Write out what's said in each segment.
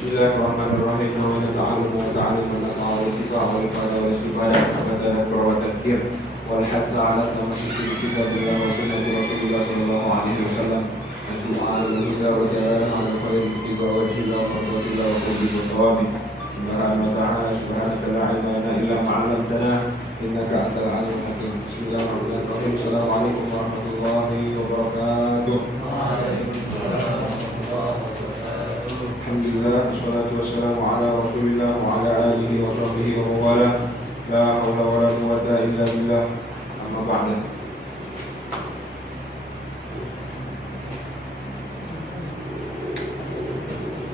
Bismillahirrahmanirrahim. Wa ta'alumu wa ta'alumu wa ta'alumu wa istifadah wa tadabur wa tadkir wal hatta ala tamassuki bi kitabillah wa sunnati Rasulillah sallallahu alaihi wasallam. Antum a'lamu wa ta'ala ala khair bi qawlillah wa qawlillah wa qawlillah tawabi. Subhanahu wa ta'ala subhanaka la ilma lana illa ma 'allamtana innaka antal alimul hakim. Bismillahirrahmanirrahim. Assalamualaikum warahmatullahi wabarakatuh. Alhamdulillah, wassalatu wassalamu ala rasulillah wa ala alihi wa sahbihi wa mawala. La hawla wa la quwwata illa billah. Amma ba'da.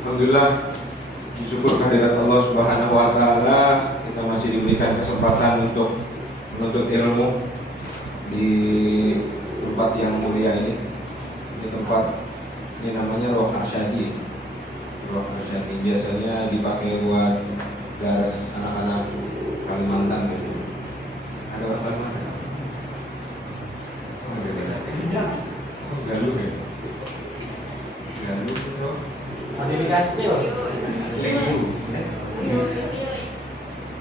Alhamdulillah, bersyukur kehadirat Allah Subhanahu wa taala, kita masih diberikan kesempatan untuk menuntut ilmu di tempat yang mulia ini. Di tempat ini namanya Ruang Arsyadi. Ruang Arsyadi biasanya dipakai buat garas anak-anak Kalimantan gitu. Ada orang Kalimantan? Oh, ada. Galuh ya? Galuh itu Ada di Kastil.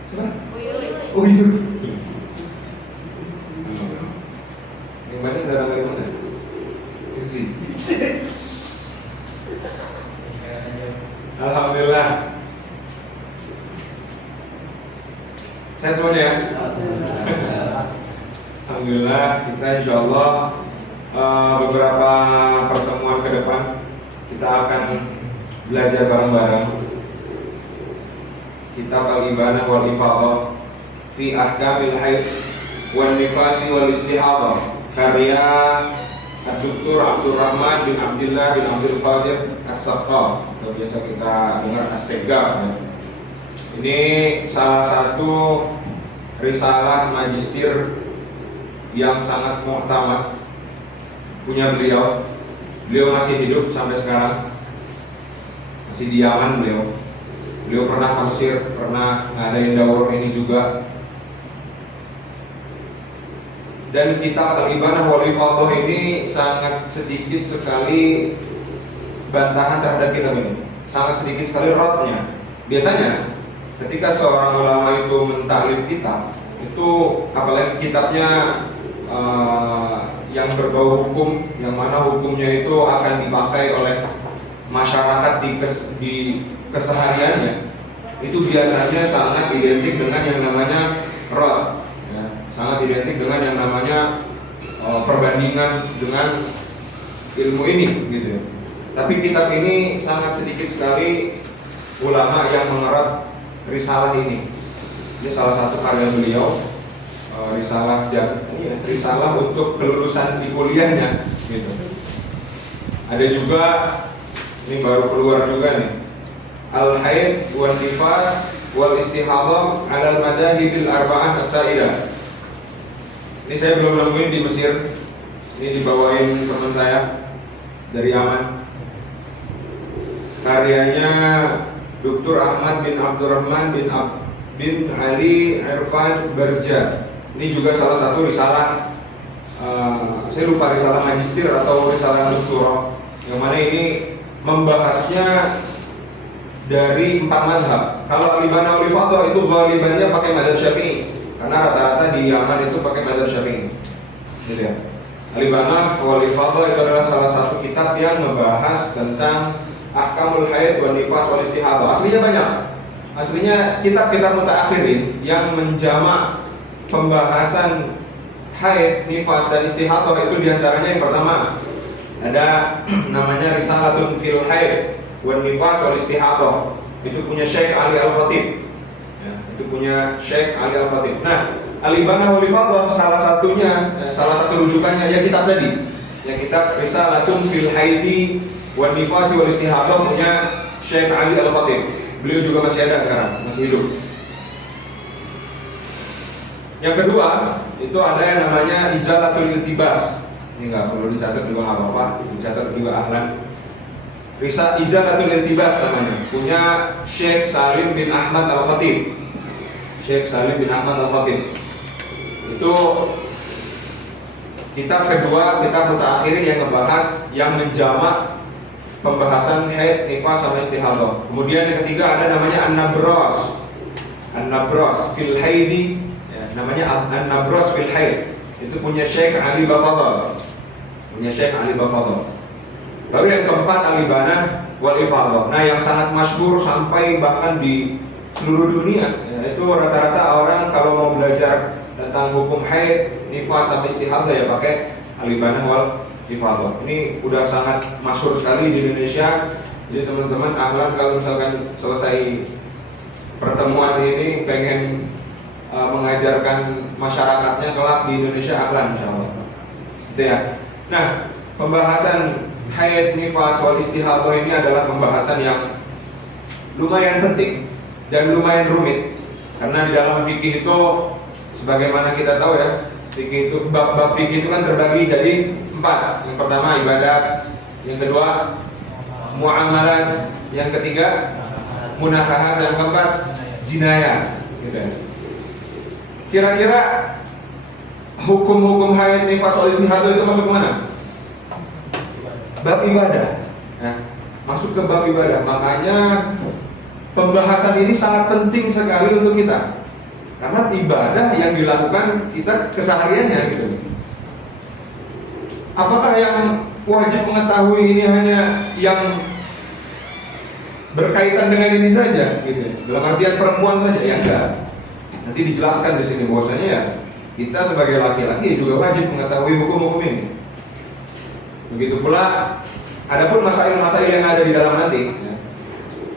Siapa? Uyuh. Yang mana daerah Kalimantan? Isi. Alhamdulillah. Sehat semuanya ya? Alhamdulillah, kita insyaallah beberapa pertemuan ke depan kita akan belajar bareng-bareng kitab Al-Ibanah wal Ifadhah fi Ahkamil Haid wan Nifasi wal Istihadhah karya Dr. Abdul Rahman bin Abdullah bin Abdul Qadir As-Saqqaf atau biasa kita dengar As-Seggaf ya. Ini salah satu risalah magistir yang sangat muhtamat punya beliau. Beliau masih hidup sampai sekarang, masih di Yaman beliau. Beliau pernah ke Mesir, pernah ngadain daurah ini juga. Dan kitab Al-Ibanah wal Ifadhah ini sangat sedikit sekali bantahan terhadap kitab ini. Sangat sedikit sekali rotnya. Biasanya ketika seorang ulama itu mentaklif kitab, itu apalagi kitabnya yang berbau hukum, yang mana hukumnya itu akan dipakai oleh masyarakat di kesehariannya, itu biasanya sangat identik dengan yang namanya rot. Sangat identik dengan yang namanya perbandingan dengan ilmu ini gitu. Tapi kitab ini sangat sedikit sekali ulama yang mengerat risalah ini. Ini salah satu karya beliau, risalah untuk kelulusan di kuliahnya gitu. Ada juga ini baru keluar juga nih, Al-Haid wal Nifas wal Istihadhah 'ala al-Madhahibil Arba'ah As-Sa'idah. Ini saya belum nemuin di Mesir. Ini dibawain teman saya dari Yaman. Karyanya Dr. Ahmad bin Abdurrahman bin Ali Irfan Barja. Ini juga salah satu risalah, saya lupa risalah magistir atau risalah doktoral, yang mana ini membahasnya dari 4 mazhab. Kalau Al-Ibanah wal Ifadhah itu ghalibannya pakai mazhab Syafi'i. Karena rata-rata di Yaman itu pakai mazhab Syafi'i. Gitu ya. Al-Ibanah wal Ifadhah itu adalah salah satu kitab yang membahas tentang Ahkamul Haid wan Nifas wal Istihadhah. Aslinya banyak. Aslinya kitab-kitab mutaakhirin yang menjamak pembahasan haid, nifas dan istihadhah itu diantaranya yang pertama ada namanya Risalatun fil Haid wan Nifas wal Istihadhah. Itu punya Syekh Ali Al-Khatib. Itu punya Syekh Ali Al-Khatib. Nah, Al-Ibanah wal Ifadhah salah satu rujukannya ya kitab tadi. Ya kitab Risalatun fil Haidi wan Nifasi wal Istihadhah punya Syekh Ali Al-Khatib. Beliau juga masih ada sekarang, masih hidup. Yang kedua, itu ada yang namanya Izalatul Iltibas. Ini enggak perlu dicatat juga enggak apa-apa, dicatat juga ahlan. Izalatul Iltibas namanya, punya Syekh Salim bin Ahmad Al-Khatib. Syekh Salim bin Ahmad Al-Khatib. Itu kitab kedua, kitab mutaakhirin yang membahas, yang menjamak pembahasan haid, nifas sama istihadah. Kemudian yang ketiga ada namanya an-nabras. An-nabras fil haidi, ya, namanya an-nabras fil haid. Itu punya Syekh Ali Bafadhal. Lalu yang keempat al-ibanah wal ifadah. Nah, yang sangat masyhur sampai bahkan di seluruh dunia, ya, itu rata-rata orang kalau mau belajar tentang hukum haid, nifas sama istihadah ya pakai al-ibanah wal ifadah. Ini udah sangat masyhur sekali di Indonesia. Jadi teman-teman ahlan kalau misalkan selesai pertemuan ini pengen mengajarkan masyarakatnya kelak di Indonesia, ahlan insyaallah. Gitu ya. Nah, pembahasan haid, nifas wal istihadah ini adalah pembahasan yang lumayan penting dan lumayan rumit. Karena di dalam fikih itu sebagaimana kita tahu ya, fikih itu bab-bab fikih itu kan terbagi jadi 4. Yang pertama ibadat, yang kedua muamalat, yang ketiga munakahat, yang keempat jinayah. Gitu. Kira-kira hukum-hukum haid, nifas wal istihadah itu masuk mana? Bab ibadah. Nah, masuk ke bab ibadah. Makanya pembahasan ini sangat penting sekali untuk kita. Karena ibadah yang dilakukan kita kesehariannya gitu. Apakah yang wajib mengetahui ini hanya yang berkaitan dengan ini saja gitu. Dalam artian perempuan saja ya enggak. Nanti dijelaskan di sini bahwasanya ya kita sebagai laki-laki juga wajib mengetahui hukum-hukum ini. Begitu pula adapun masail-masail yang ada di dalam nanti ya.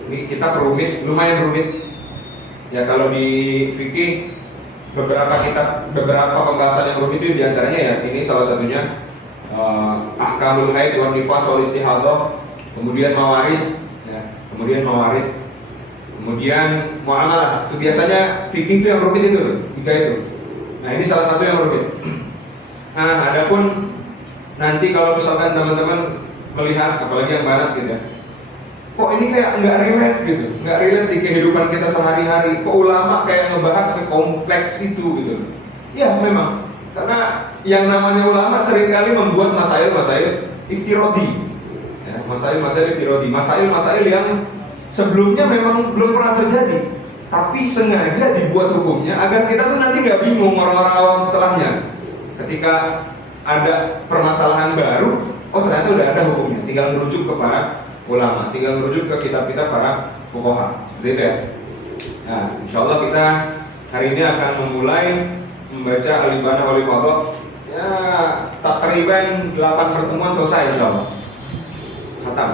Ini kita lumayan rumit. Ya kalau di fikih beberapa pembahasan yang rumit itu diantaranya ya ini salah satunya ahkamul haid wa nifas wal istihadah, kemudian mawarith ya, kemudian muamalah. Itu biasanya fikih itu yang rumit itu, 3 itu. Nah, ini salah satu yang rumit. Nah, adapun nanti kalau misalkan teman-teman melihat apalagi yang barat gitu ya, kok ini kayak nggak relate di kehidupan kita sehari-hari. Kok ulama kayak ngebahas sekompleks itu gitu. Ya memang, karena yang namanya ulama seringkali membuat masail-masail iftirodi, ya, masail-masail yang sebelumnya memang belum pernah terjadi, tapi sengaja dibuat hukumnya agar kita tuh nanti nggak bingung orang-orang awam setelahnya. Ketika ada permasalahan baru, oh ternyata udah ada hukumnya, tinggal merujuk ke para ulama, tinggal merujuk ke kitab-kitab para fuqaha. Seperti itu ya. Nah, insyaallah kita hari ini akan memulai membaca al-ibanah wal ifadah. Ya, takriban 8 pertemuan selesai insyaallah. Khatam.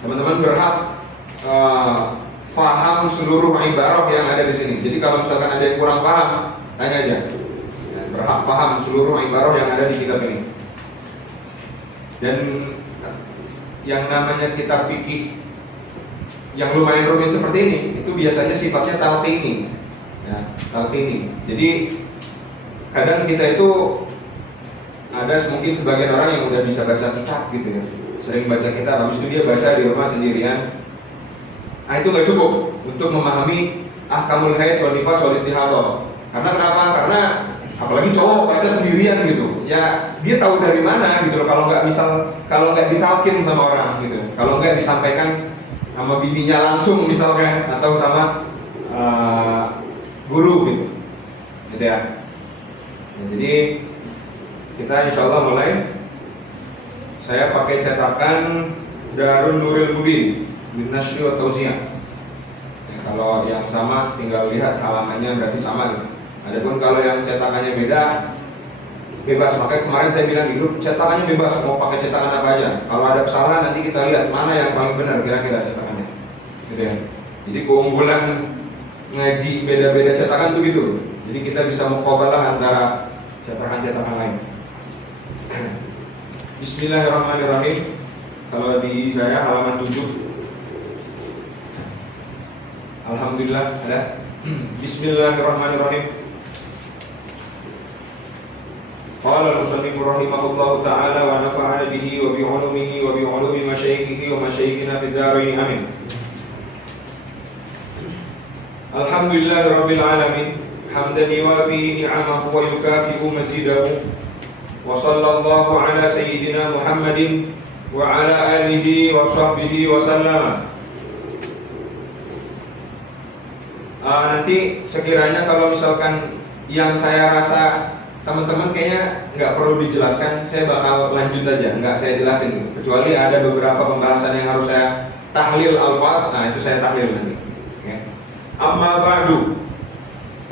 Teman-teman berhak faham seluruh ibarah yang ada di sini. Jadi kalau misalkan ada yang kurang paham, tanya aja. Ya, berhak faham seluruh ibarah yang ada di kitab ini. Dan yang namanya kitab fikih yang lumayan rumit seperti ini, itu biasanya sifatnya talqini. Ya, talqini. Jadi kadang kita itu ada mungkin sebagian orang yang udah bisa baca kitab gitu ya, sering baca kitab, habis itu dia baca di rumah sendirian. Nah, itu nggak cukup untuk memahami ahkamul haid wal nifas wal istihadah. Karena kenapa? Karena apalagi cowok baca sendirian gitu, ya dia tahu dari mana gitu loh. Kalau nggak ditalkin sama orang gitu, kalau nggak disampaikan sama bininya langsung misalkan, atau sama guru gitu ya. Jadi kita insya Allah mulai. Saya pakai cetakan Darun Nuril Mubin bin Nashri wa Tauziyah. Ya, kalau yang sama tinggal lihat halamannya berarti sama gitu. Adapun kalau yang cetakannya beda, bebas. Makanya kemarin saya bilang di grup, cetakannya bebas, mau pakai cetakan apa aja. Kalau ada kesalahan nanti kita lihat mana yang paling benar kira-kira cetakannya. Gitu ya. Jadi keunggulan ngaji beda-beda cetakan tuh gitu. Jadi kita bisa muqabalah antara cetakan-cetakan lain. Bismillahirrahmanirrahim. Kalau di saya halaman 7. Alhamdulillah ada. Bismillahirrahmanirrahim. Qala al-musannif rahimahullahu ta'ala wa nafa'ana bihi wa bi 'ulumihi wa bi 'ulumi masyayikhihi wa masyayikhina fid dharain amin. Alhamdulillahirabbil alamin hamdan yuwafi ni'amahu wa yukafi'u mazidahu wa sallallahu ala sayyidina Muhammadin wa ala alihi wa sahbihi wa sallam. Nanti sekiranya kalau misalkan yang saya rasa teman-teman kayaknya nggak perlu dijelaskan, saya bakal lanjut aja, nggak saya jelasin. Kecuali ada beberapa pembahasan yang harus saya tahlil alfaz, nah itu saya tahlil nanti. Okay. Amma ba'du,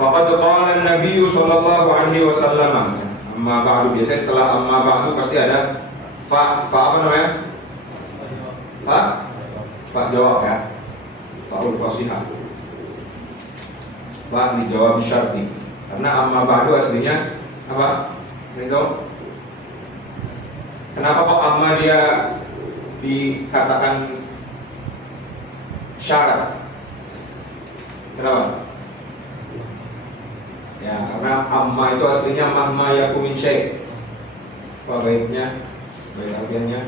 faqad qala an-nabiy sallallahu alaihi wasallam. Amma ba'du, biasanya setelah amma ba'du pasti ada fa apa namanya? Fa jawab ya. Fa'ul fasihah. Fa dijawab syarti. Karena amma ba'du aslinya apa? Itu. Kenapa kok amma dia dikatakan syarat? Kenapa? Ya, karena amma itu aslinya mahma yaku min syai'. Apa baiknya? Baik artinya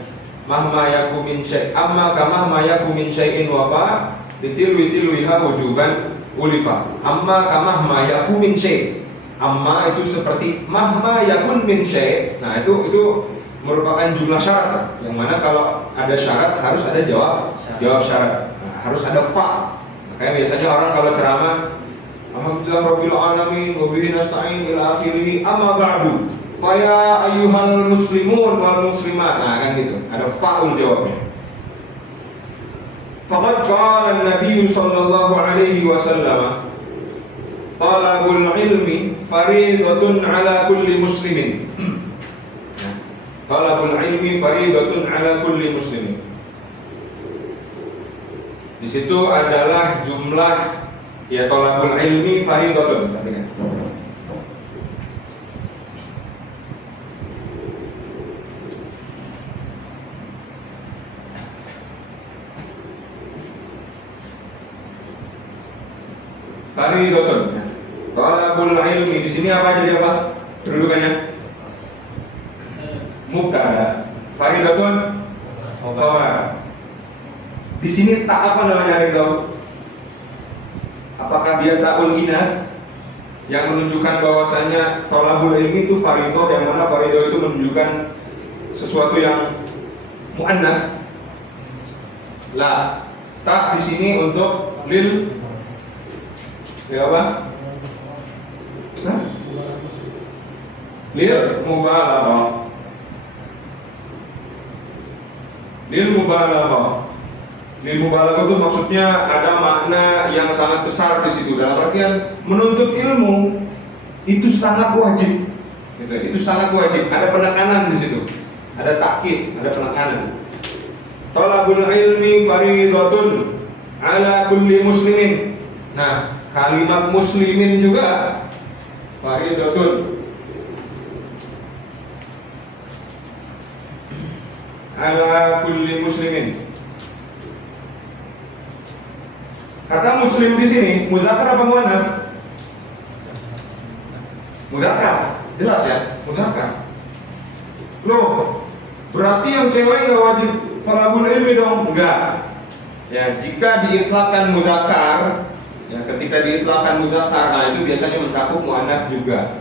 mahma yaku min syai'. Amma ka mahma yaku min syai'in wafa bitilwiha wujuban ulifa. Amma ka mahma yaku min syai'. Amma itu seperti mahma yakun min syai'. Nah, itu merupakan jumlah syarat. Yang mana kalau ada syarat harus ada jawab syarat. Nah, harus ada fa. Makanya biasanya orang kalau ceramah alhamdulillah rabbil alamin wa bihi nasta'in ila akhirih amma ba'du fa ya ayyuhal muslimun wal muslimat. Nah, kan gitu. Ada fa'ul jawabnya. Faqad qala an-nabiy sallallahu alaihi wasallam talabul ilmi fariidatun ala kulli muslimin. Talabul ilmi fariidatun ala kulli muslimin. Di situ adalah jumlah ya talabul ilmi fariidatun. Fariidatun. Talabul ilmi di sini apa jadi apa? Kedudukannya mubtada. Fariidatun khabar. Di sini tak apa namanya itu? Apakah dia ta'ul inas yang menunjukkan bahwasanya talabul ilmi itu fariidah, yang mana fariidah itu menunjukkan sesuatu yang muannas? La. Tak di sini untuk lil ya apa? Nah? Lil mubalaghah. Lil mubalaghah. Lil mubalaghah itu maksudnya ada makna yang sangat besar di situ. Dalam artian menuntut ilmu itu sangat wajib. Gitu. Itu sangat wajib. Ada penekanan di situ. Ada takkid, ada penekanan. Talabul ilmi fariidatun ala kulli muslimin. Nah, kalimat muslimin juga fariidatun ala kulli muslimin. Kata muslim di sini mudzakkar apa muannats? Mudzakkar, jelas ya, mudzakkar. Loh, berarti yang cewek nggak wajib talabul ilmi dong? Enggak. Ya, jika diitlaqkan mudzakkar, ya ketika diitlaqkan mudzakkar, nah itu biasanya mencakup muannats juga.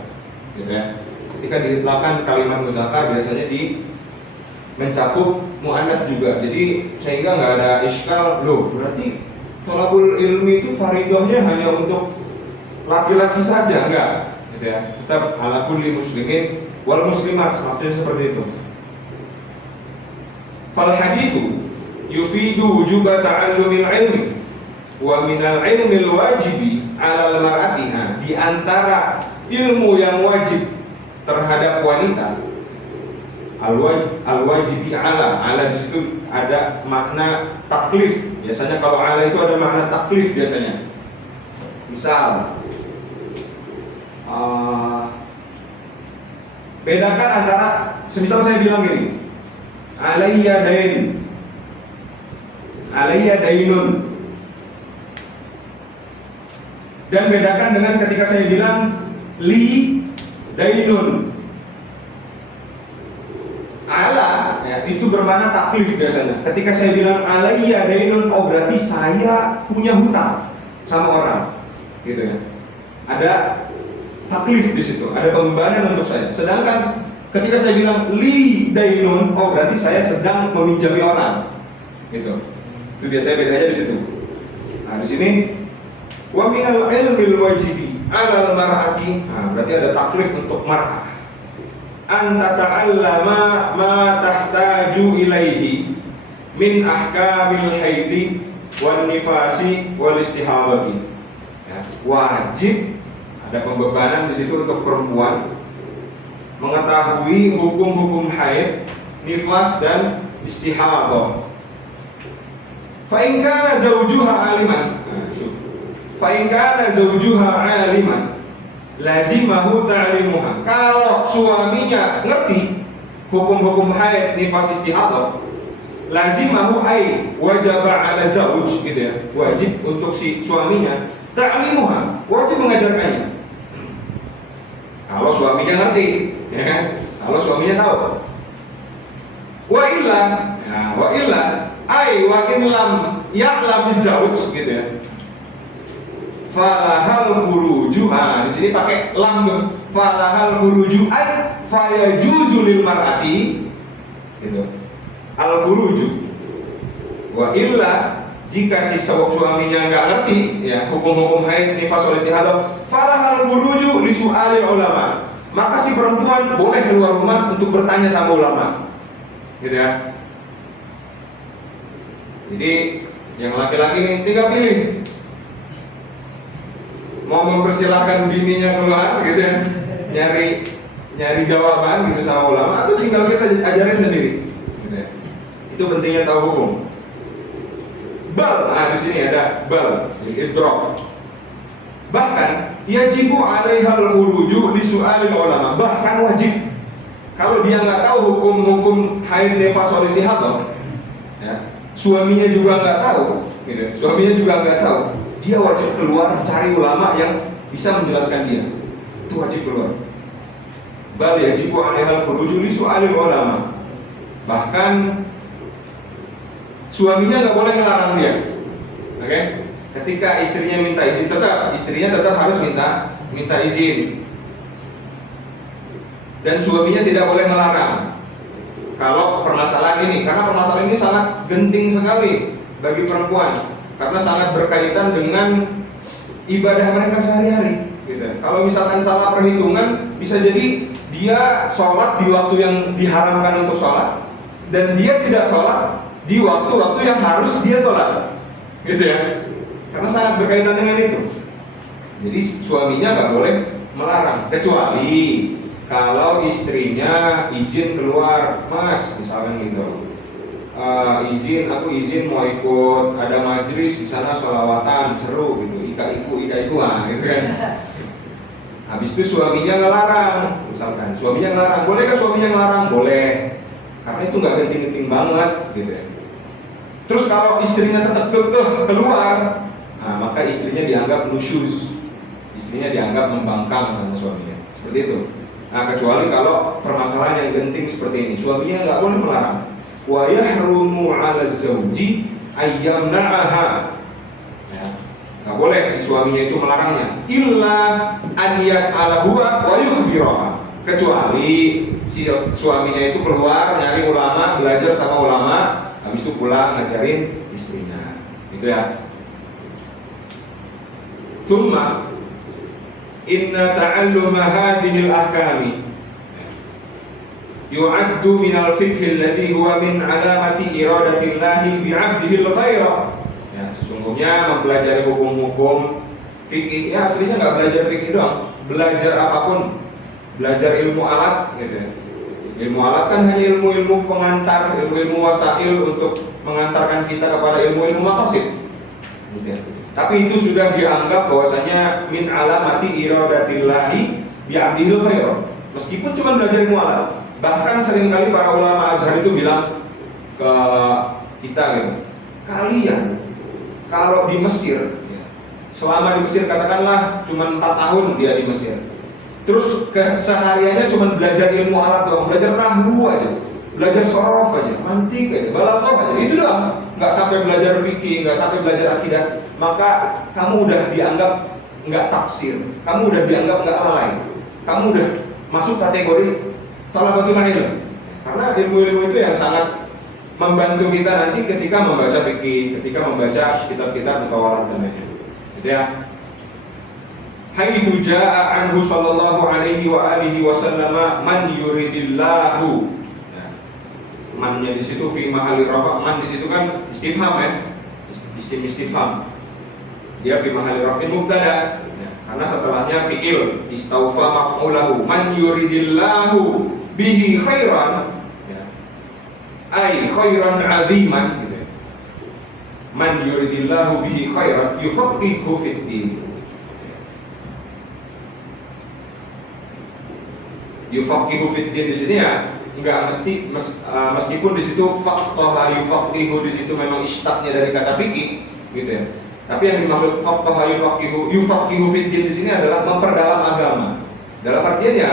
Gitu ya. Ketika diitlaqkan kalimat mudzakkar biasanya mencakup muannats juga. Jadi sehingga nggak ada iskal, loh, berarti talabul ilmi itu faridahnya hanya untuk laki-laki saja, enggak, gitu ya. Tetap ala kulli muslimin wal muslimat, maksudnya seperti itu. Fal hadithu yufidu wujuba ta'allumil ilmi wa minal ilmil wajibi 'alal mar'ati. Di antara ilmu yang wajib terhadap wanita, al-wajibi ala di situ ada makna taklif. Biasanya kalau ala itu ada makna taklif biasanya. Misal bedakan antara, semisal saya bilang gini, alayya dainun, dan bedakan dengan ketika saya bilang li dainun. Ala ya, itu bermakna taklif biasanya. Ketika saya bilang alayya dainun, oh berarti saya punya hutang sama orang, gitu ya. Ada taklif di situ, ada pembebanan untuk saya. Sedangkan Ketika saya bilang li dainun, oh berarti saya sedang meminjami orang. Gitu. Itu biasanya bedanya di situ. Nah, di sini wa minal ilmil wajibi 'alal mar'ati. Nah, berarti ada taklif untuk mar'ah. An tata'allama ma tahtaju ilaihi min ahkamil haidi wan nifasi wal istihadati. Ya, wajib ada pembebanan di situ untuk perempuan mengetahui hukum-hukum haid, nifas dan istihadah. Fa in kana zawjuha aliman. Fa in kana zawjuha aliman lazimahu ta'limuha. Kalau suaminya ngerti hukum-hukum haid, nifas, istihadah, lazimahu ay wajaba 'ala zauj, gitu ya. Wajib untuk si suaminya ta'limuha, wajib mengajarkannya. Kalau suaminya ngerti, ya kan? Kalau suaminya tahu. Wa illa, ya, wa illa ay wa in lam ya'lam zauj, gitu ya. Falahal khuruju. Di sini pakai lam. Falahal khuruju ay fayajuzu lil mar'ati, gitu. Al khuruju. Wa illa, jika si suaminya nggak ngerti ya hukum-hukum haid, nifas, wal istihadah, falahal khuruju li su'ali ulama. Maka si perempuan boleh keluar rumah untuk bertanya sama ulama. Gitu ya. Jadi yang laki-laki ini tinggal pilih, mau mempersilahkan bininya keluar, gitu ya, nyari jawaban gitu sama ulama, atau tinggal kita ajarin sendiri, gitu ya. Itu pentingnya tahu hukum. Bal, di sini ada bal, idrok. Bahkan yajibu 'alaihal uruju li su'alil ulama. Bahkan wajib, kalau dia nggak tahu hukum-hukum haid, nifas, wal istihadah, ya, suaminya juga nggak tahu, gitu. Suaminya juga nggak tahu, dia wajib keluar cari ulama yang bisa menjelaskan dia. Itu wajib keluar. Bal yajibu 'alaihal uruju li su'alil ulama. Bahkan suaminya nggak boleh ngelarang dia. Oke? Ketika istrinya minta izin, istrinya tetap harus minta izin. Dan suaminya tidak boleh melarang. Kalau permasalahan ini, karena permasalahan ini sangat genting sekali bagi perempuan, karena sangat berkaitan dengan ibadah mereka sehari-hari. Gitu. Kalau misalkan salah perhitungan, bisa jadi dia sholat di waktu yang diharamkan untuk sholat, dan dia tidak sholat di waktu-waktu yang harus dia sholat, gitu ya, karena sangat berkaitan dengan itu. Jadi suaminya nggak boleh melarang, kecuali kalau istrinya izin keluar, mas, misalkan gitu, aku izin mau ikut ada majelis di sana, sholawatan seru gitu, ika-iku, gitu kan. Habis itu suaminya ngelarang, misalkan suaminya ngelarang, bolehkah suaminya ngelarang? Boleh, karena itu nggak genting-genting banget, gitu ya. Terus kalau istrinya tetap kekeh keluar, maka istrinya dianggap nusyuz, istrinya dianggap membangkang sama suaminya, seperti itu. Nah, kecuali kalau permasalahan yang genting seperti ini, suaminya nggak boleh melarang. Wa yahrumu 'ala zawji ayyamna'aha. Ya, nggak boleh si suaminya itu melarangnya. Illa an yas'alahu wa yukhbiraha. Kecuali si suaminya itu keluar nyari ulama, belajar sama ulama, habis itu pulang ngajarin istrinya, gitu ya. Tsumma inna ta'alluma hadhihi al-ahkami yu'addu min al-fiqh alladhi huwa min alamati iradatillahi bi'abdihi al-khaira. Ya, sesungguhnya mempelajari hukum-hukum fikih, ya aslinya nggak belajar fikih doang, belajar apapun, belajar ilmu alat, gitu ya. Ilmu alat kan hanya ilmu-ilmu pengantar, ilmu-ilmu wasail untuk mengantarkan kita kepada ilmu-ilmu maqasid, gitu ya. Tapi itu sudah dianggap bahwasanya min alamati iradatillahi bi'abdihil khair. Meskipun cuma belajar ilmu alat. Bahkan seringkali para ulama Azhar itu bilang ke kita gitu, kalian kalau di Mesir, selama di Mesir katakanlah cuma 4 tahun dia di Mesir, terus kesehariannya cuma belajar ilmu alat doang, belajar nahwu aja, belajar sorof aja, mantik aja, balaghah aja, itu doang, nggak sampai belajar fikih, nggak sampai belajar akidah, maka kamu udah dianggap nggak taksir, kamu udah dianggap nggak lalai, kamu udah masuk kategori thalabatul ilm. Karena ilmu-ilmu itu yang sangat membantu kita nanti ketika membaca fikih, ketika membaca kitab-kitab mutawarat dan lainnya. Gitu ya. Haitsu jaa anhu sallallahu alaihi wa alihi wasallam man yuridillahu. Ya. Mannya di situ fi mahalli rafa, man di situ kan istifham ya. Isim istifham. Dia fi mahalli raf'in mubtada. Ya. Karena setelahnya fi'il istaufa maf'ulahu man yuridillahu bihi khairan, ya. Ay khairan aziman gitu ya. Man yuridillahu bihi khairan yufaqihu fid din. Yufaqihu fid din di sini ya enggak mesti meskipun di situ faqaha yufaqihu di situ memang ishtaqnya dari kata fikih gitu ya. Tapi yang dimaksud faqaha yufaqihu fid din di sini adalah memperdalam agama. Dalam artian ya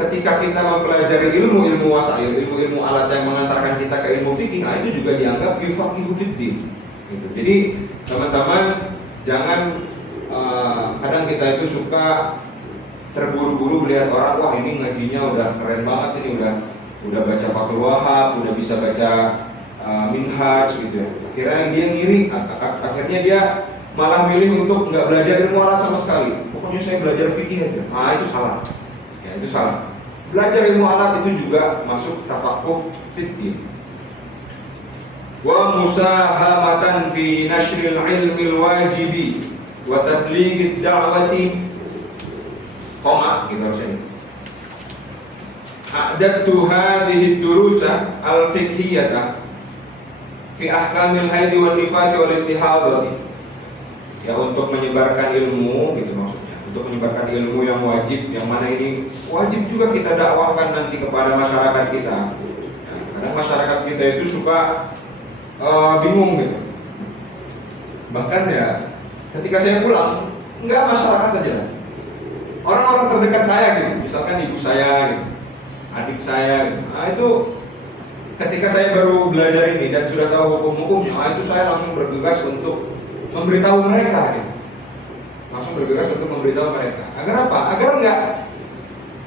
ketika kita mempelajari ilmu wasail, ilmu alat yang mengantarkan kita ke ilmu fikih, nah itu juga dianggap yufaqihu fiddin. Gitu. Jadi teman-teman jangan kadang kita itu suka terburu-buru melihat orang, wah ini ngajinya udah keren banget, ini udah baca Fathul Wahab, udah bisa baca Minhaj gitu ya. Akhirnya dia ngiri, akhirnya dia malah milih untuk nggak belajar ilmu alat sama sekali. Pokoknya saya belajar fikih aja. Nah itu salah. Ya itu salah. Belajar ilmu alat itu juga masuk tafakuh fiddin. Wa musahamatan fi nashril ilmil wajibi wa tabligid da'wati qoma gitu harusnya. A'dadtu hadhihi durusa al-fiqhiyata fi ahkamil haid wal nifas wal istihadati. Ya untuk menyebarkan ilmu gitu maksudnya. Untuk menyebarkan ilmu yang wajib, yang mana ini wajib juga kita dakwahkan nanti kepada masyarakat kita. Ya, kadang masyarakat kita itu suka bingung gitu. Bahkan ya ketika saya pulang, enggak masyarakat aja lah. Orang-orang terdekat saya gitu, misalkan ibu saya gitu, adik saya gitu. Nah itu ketika saya baru belajar ini dan sudah tahu hukum-hukumnya, nah itu saya langsung bergegas untuk memberitahu mereka gitu. Langsung bergegas untuk memberitahu mereka. Agar apa? Agar enggak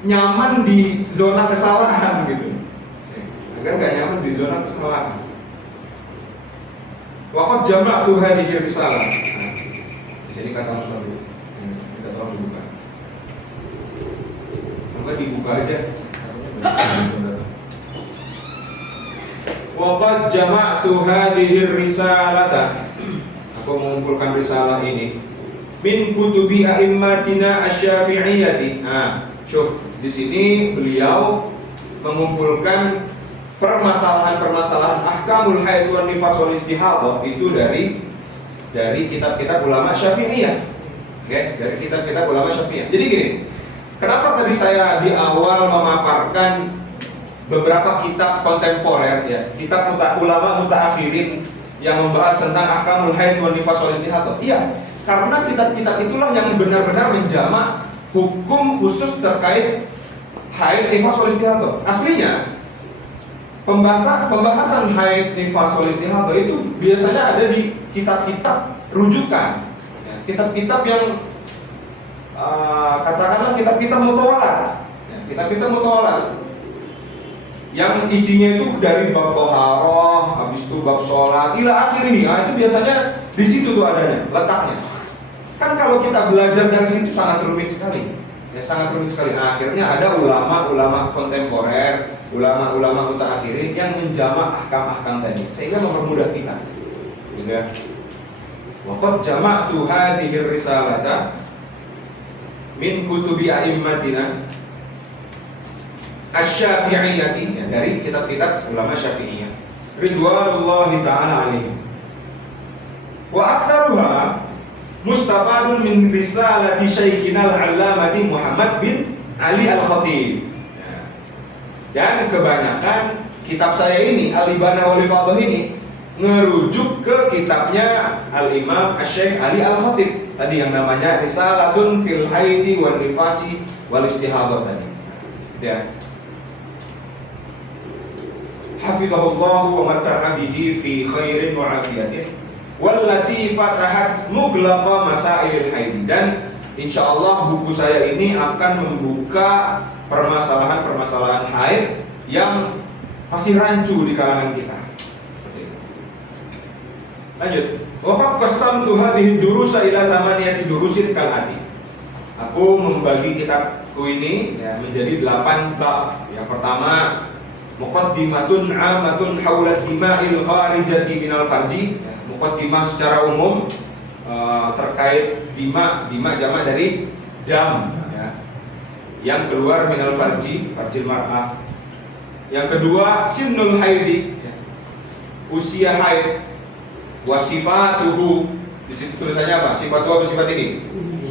nyaman di zona kesalahan gitu. Agar enggak nyaman di zona kesalahan. Waqad jama'tu hadhihi risalah. Nah, di sini kata musannif. Kita tolong dibuka. Enggak dibuka aja. Waqad jama'tu hadhihi risalata. Aku mengumpulkan risalah ini min kutubi a'immatina asy-syafi'iyyati. Nah, syuf, di sini beliau mengumpulkan permasalahan-permasalahan ahkamul haid wan nifas wal istihadhah itu dari kitab-kitab ulama Syafi'iyah. Oke, dari kitab-kitab ulama Syafi'iyah. Jadi gini, kenapa tadi saya di awal memaparkan beberapa kitab kontemporer ya, kitab ulama mutaakhirin yang membahas tentang ahkamul haid wan nifas wal istihadhah? Iya, karena kitab-kitab itulah yang benar-benar menjamak hukum khusus terkait haid, nifas, wal istihadhah. Aslinya pembahasan haid, nifas, wal istihadhah itu biasanya ada di kitab-kitab rujukan, ya, kitab-kitab yang katakanlah kitab-kitab mutawalat, ya, kitab-kitab mutawalat yang isinya itu dari bab toharoh, habis itu bab sholat, ila akhirnya. Nah itu biasanya di situ tuh adanya letaknya. Kan kalau kita belajar dari situ sangat rumit sekali, ya sangat rumit sekali. Nah, akhirnya ada ulama-ulama kontemporer, ulama-ulama mutaakhirin yang menjamak ahkam-ahkam tadi, sehingga mempermudah kita. Gitu ya. Waqad jama'tu hadhihi risalata min kutubi a'immatina asy-syafi'iyyati, ya, dari kitab-kitab ulama Syafi'iyah ridwanullahi ta'ala alaihim. Wa aktsaruha mustafadun min risalati syaikhina al-allamati Muhammad bin Ali al-Khatib. Dan kebanyakan kitab saya ini, Al-Ibana wal Ifadhah ini, ngerujuk ke kitabnya Al-Imam Asy-Syaikh Ali al-Khatib tadi yang namanya Risalatun fil Haidi wan Nifasi wal Istihadhah tadi. Gitu ya. Hafizahullahu wa matta'a bihi fi khairin wa afiyatin wallati fatahat mughlaqa masailil haid. Dan insyaallah buku saya ini akan membuka permasalahan-permasalahan haid yang masih rancu di kalangan kita. Lanjut. Waqad qasamtu hadhihi durusa ila thamaniyati durusin kalati. Aku membagi kitabku ini ya, menjadi 8 bab. Yang pertama, muqaddimatun 'amatun haula dima'il kharijati minal farji. Ya, muqaddimah secara umum terkait dima jamak dari dam ya, yang keluar minal farjil mar'ah. Yang kedua, sinnul haidi ya, usia haid, wasifatuhu. Di situ tulisannya apa? Sifatuhu apa sifatihi?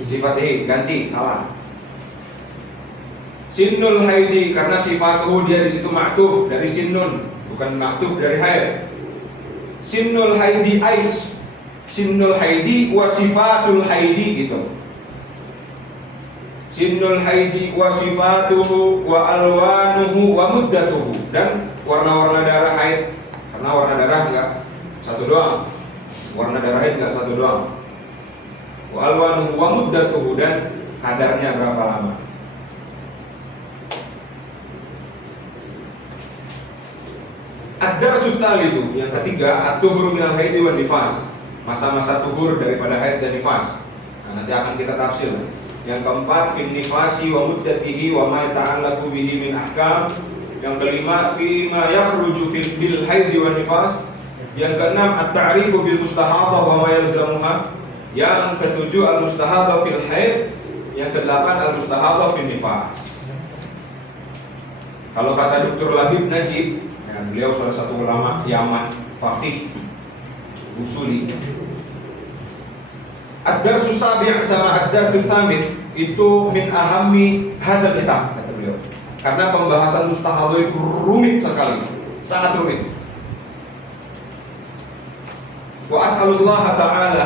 Sifatihi, ganti, salah. Sinnul haidi karena sifatuhu dia di situ ma'tuf dari sinnun, bukan ma'tuf dari haid. Sinnul haidi ais, sinnul haidi wa sifatul haidi gitu. Sinnul haidi wa sifatuhu wa alwanuhu wa muddatuhu, dan warna-warna darah haid. Karena warna darah enggak satu doang. Warna darah haid enggak satu doang. Wa alwanuhu wa muddatuhu, dan kadarnya berapa lama. Ad-darsu tsalitsu, yang ketiga, at-tuhuru minal haidi wan nifas. Masa-masa tuhur daripada haid dan nifas. Nah, nanti akan kita tafsir. Yang keempat, fin nifasi wa muddatihi wa ma ta'allaqu bihi min ahkam. Yang kelima, fi ma yakhruju bil haidi wan nifas. Yang keenam, at-ta'rifu bil mustahadah wa ma yalzamuha. Yang ketujuh, al-mustahadah fil haid. Yang kedelapan, al-mustahadah fil nifas. Kalau kata Dr. Labib Najib, ya, beliau salah satu ulama Yaman, faqih, usuli. Ad-darsu sabi' sama ad-darsu tsamin itu min ahammi hadzal kitab, kata beliau. Karena pembahasan mustahadah itu rumit sekali, sangat rumit. Wa as'alullah ta'ala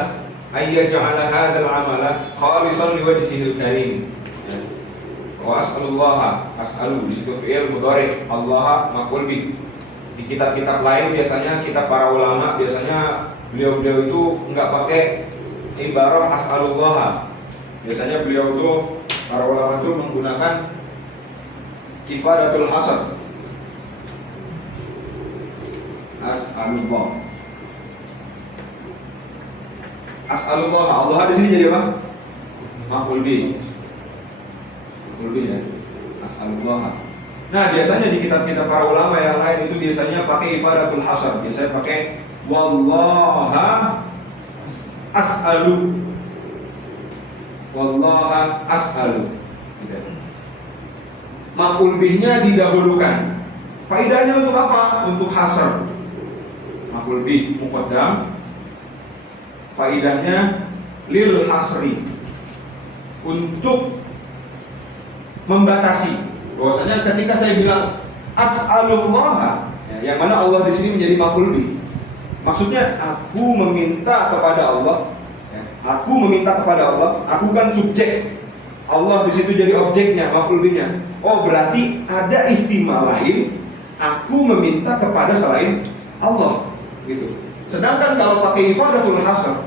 ay yaj'ala hadzal 'amala khalisan liwajhihil karim. Wa as'alullah, as'alu di situ fi'il mudhari', Allah maf'ul bih. Di kitab-kitab lain biasanya kitab para ulama biasanya beliau-beliau itu enggak pakai ibarah as'alullah. Biasanya beliau itu, para ulama itu menggunakan ifadatul hasr. As'alullah. As'alullah, Allah di sini jadi apa? Maf'ul bih. Maf'ul bih ya. As'alullah. Nah, biasanya di kitab-kitab para ulama yang lain itu biasanya pakai ifadatul hasr. Biasanya pakai wallaha as'alu, wallaha as'alu gitu. Maf'ul bihnya didahulukan. Faidahnya untuk apa? Untuk hasr. Maf'ul bih muqaddam. Faidahnya lil hasri, untuk membatasi. Bahwasanya ketika saya bilang as'alullah, ya, yang mana Allah di sini menjadi maf'ul bih. Maksudnya aku meminta kepada Allah, ya, aku meminta kepada Allah, aku kan subjek. Allah di situ jadi objeknya, maf'ul bihnya. Oh, berarti ada ihtimal lain, aku meminta kepada selain Allah, gitu. Sedangkan kalau pakai ifadatul hasr,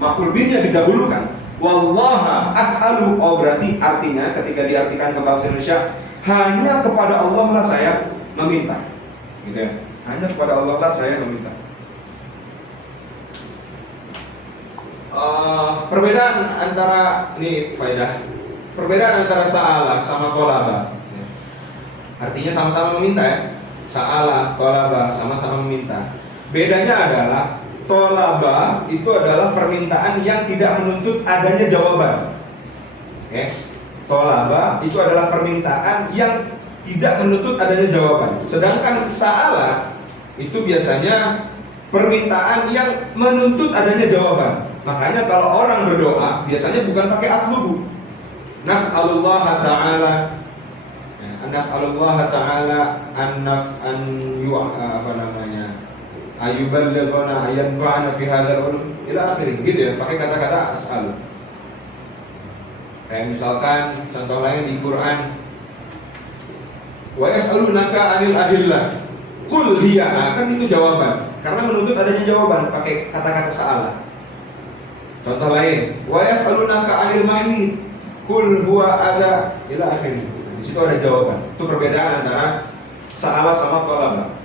maf'ul bihnya didahulukan. Wallaha as'alu, oh berarti artinya ketika diartikan ke bahasa Indonesia, hanya kepada Allah lah saya meminta, gitu ya. Hanya kepada Allah lah saya meminta. Perbedaan antara ini faedah. Perbedaan antara sa'ala sama tolaba. Artinya sama-sama meminta ya. Sa'ala, tolaba sama-sama meminta. Bedanya adalah tolaba itu adalah permintaan yang tidak menuntut adanya jawaban. Oke. Tolaba itu adalah permintaan yang tidak menuntut adanya jawaban. Sedangkan sa'ala itu biasanya permintaan yang menuntut adanya jawaban. Makanya kalau orang berdoa biasanya bukan pakai atlubu. Nas'alullah ta'ala, nas'alullah ta'ala ayuballighana ayanfa'ana fi hadzal ulum ila akhirih, gitu ya, pakai kata-kata as'al. Kayak misalkan contoh lain di Quran, wa yas'alunaka 'anil ahillah qul hiya, kan itu jawaban karena menuntut adanya jawaban, pakai kata-kata sa'ala. Contoh lain, wa yas'alunaka 'anil mahid qul huwa adza ila akhirih. Di situ ada jawaban. Itu perbedaan antara sa'ala sama talaba.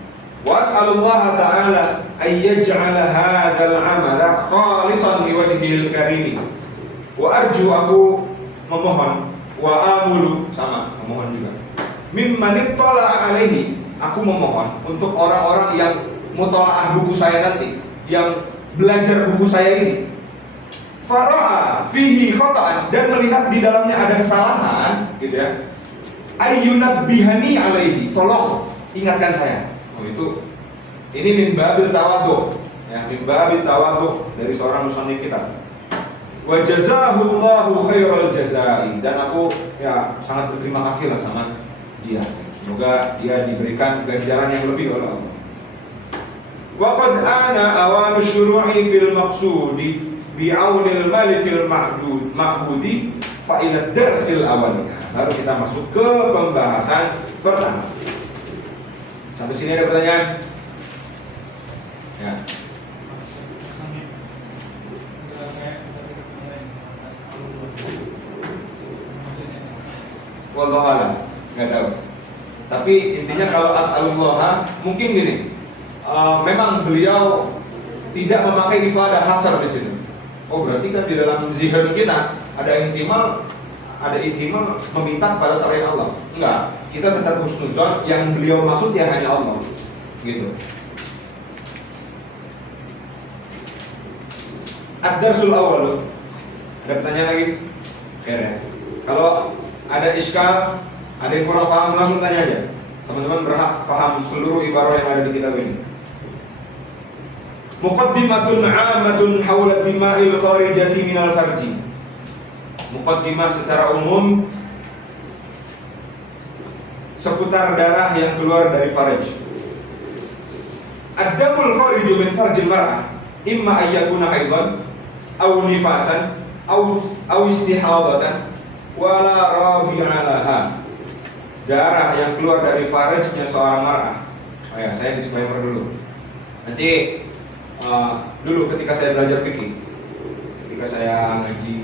Wa as'alullah ta'ala ay yaj'ala hadzal 'amala khalisan liwajhil karim. Wa arju, aku memohon, wa amulu, sama memohon juga. Mimman ittala'a alaihi, aku memohon untuk orang-orang yang mutalaah buku saya nanti, yang belajar buku saya ini, fara'a fihi khata'an, dan melihat di dalamnya ada kesalahan, gitu ya, ayyunabbihani alaihi, tolong ingatkan saya. Oh, itu ini min babil tawadhu, ya, min babil tawadhu dari seorang musannif kita. Wa jazahullahu khairal jazai, dan aku ya sangat berterima kasih lah sama dia. Semoga dia diberikan ganjaran yang lebih oleh Allah. Wa qad ana awanu syuru'i fil maqsudi bi'aunil malikil ma'budi fa ila darsil awalnya. Baru kita masuk ke pembahasan pertama. Sampai sini ada pertanyaan? Ya. Wallahu a'lam, nggak tahu. Tapi intinya kalau as'alullah mungkin gini. Memang beliau tidak memakai ifadah hasar di sini. Oh, berarti kan di dalam zihir kita ada ihtimal meminta kepada selain Allah. Enggak, kita tetap husnuzon, yang beliau maksud ya hanya Allah. Gitu. Ad-darsul awal. Ada pertanyaan lagi? Oke. Kalau ada iskal, ada yang kurang paham, langsung tanya aja. Teman-teman berhak paham seluruh ibarah yang ada di kitab ini. Muqaddimatun 'ammatun hawla dima'il kharijati minal farji. Muqaddimah secara umum seputar darah yang keluar dari farj. Ad-damul khariju min farjil mar'ah imma ayyakuna haidhan aw nifasan aw istihadatan wala rabi'alaha. Darah yang keluar dari farjnya seorang mar'ah. Oh ya, saya disclaimer dulu. Nanti dulu ketika saya belajar fikih, ketika saya ngaji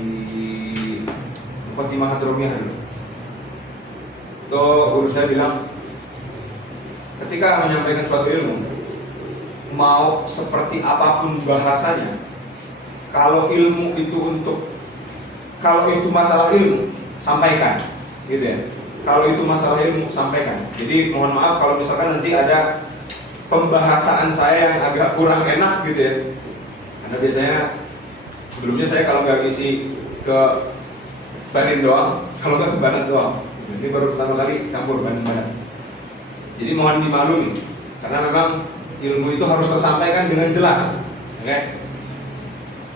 Muqaddimah Hadromiyah dulu, itu guru saya bilang, ketika menyampaikan suatu ilmu, mau seperti apapun bahasanya, kalau itu masalah ilmu, sampaikan, gitu ya. Kalau itu masalah ilmu, sampaikan. Jadi mohon maaf kalau misalkan nanti ada pembahasan saya yang agak kurang enak gitu ya. Karena biasanya sebelumnya saya kalau nggak ngisi ke Banin doang, kalau nggak ke Banat doang. Ini baru pertama kali campur Banin-Banat. Jadi mohon dimaklumi, karena memang ilmu itu harus tersampaikan dengan jelas. Oke?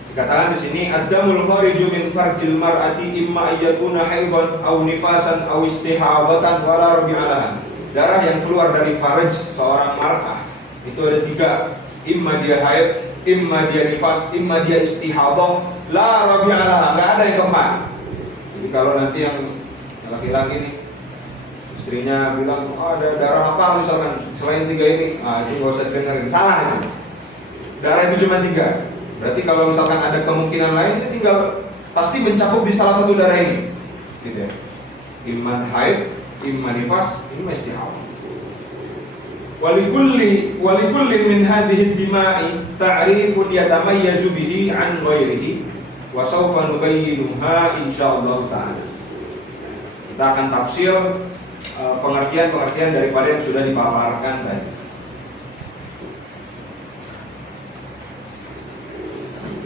Dikatakan di sini ad-damul khariju min farjil mar'ati imma ayyakuna haidhan aw nifasan aw istihadatan wala rabi'alaha. Darah yang keluar dari farj seorang mar'ah itu ada 3, imma dia haid, imma dia nifas, imma dia istihadah, la rabi'alaha, enggak ada yang keempat. Jadi kalau nanti yang laki-laki nih istrinya bilang, oh, ada darah apa misalkan selain 3 ini, itu nggak usah dengerin, salah itu. Darah itu cuma 3. Berarti kalau misalkan ada kemungkinan lain, itu tinggal pasti mencakup di salah satu darah ini, gitu ya. Imma haid, imma nifas, imma istihadah. Walikulli min hadhihi dima'i ta'rifun yatamayyazu bihi 'an ghairihi wa sawfa nubayyinuha insyaallah ta'ala. Kita akan tafsir pengertian-pengertian daripada yang sudah dipaparkan tadi.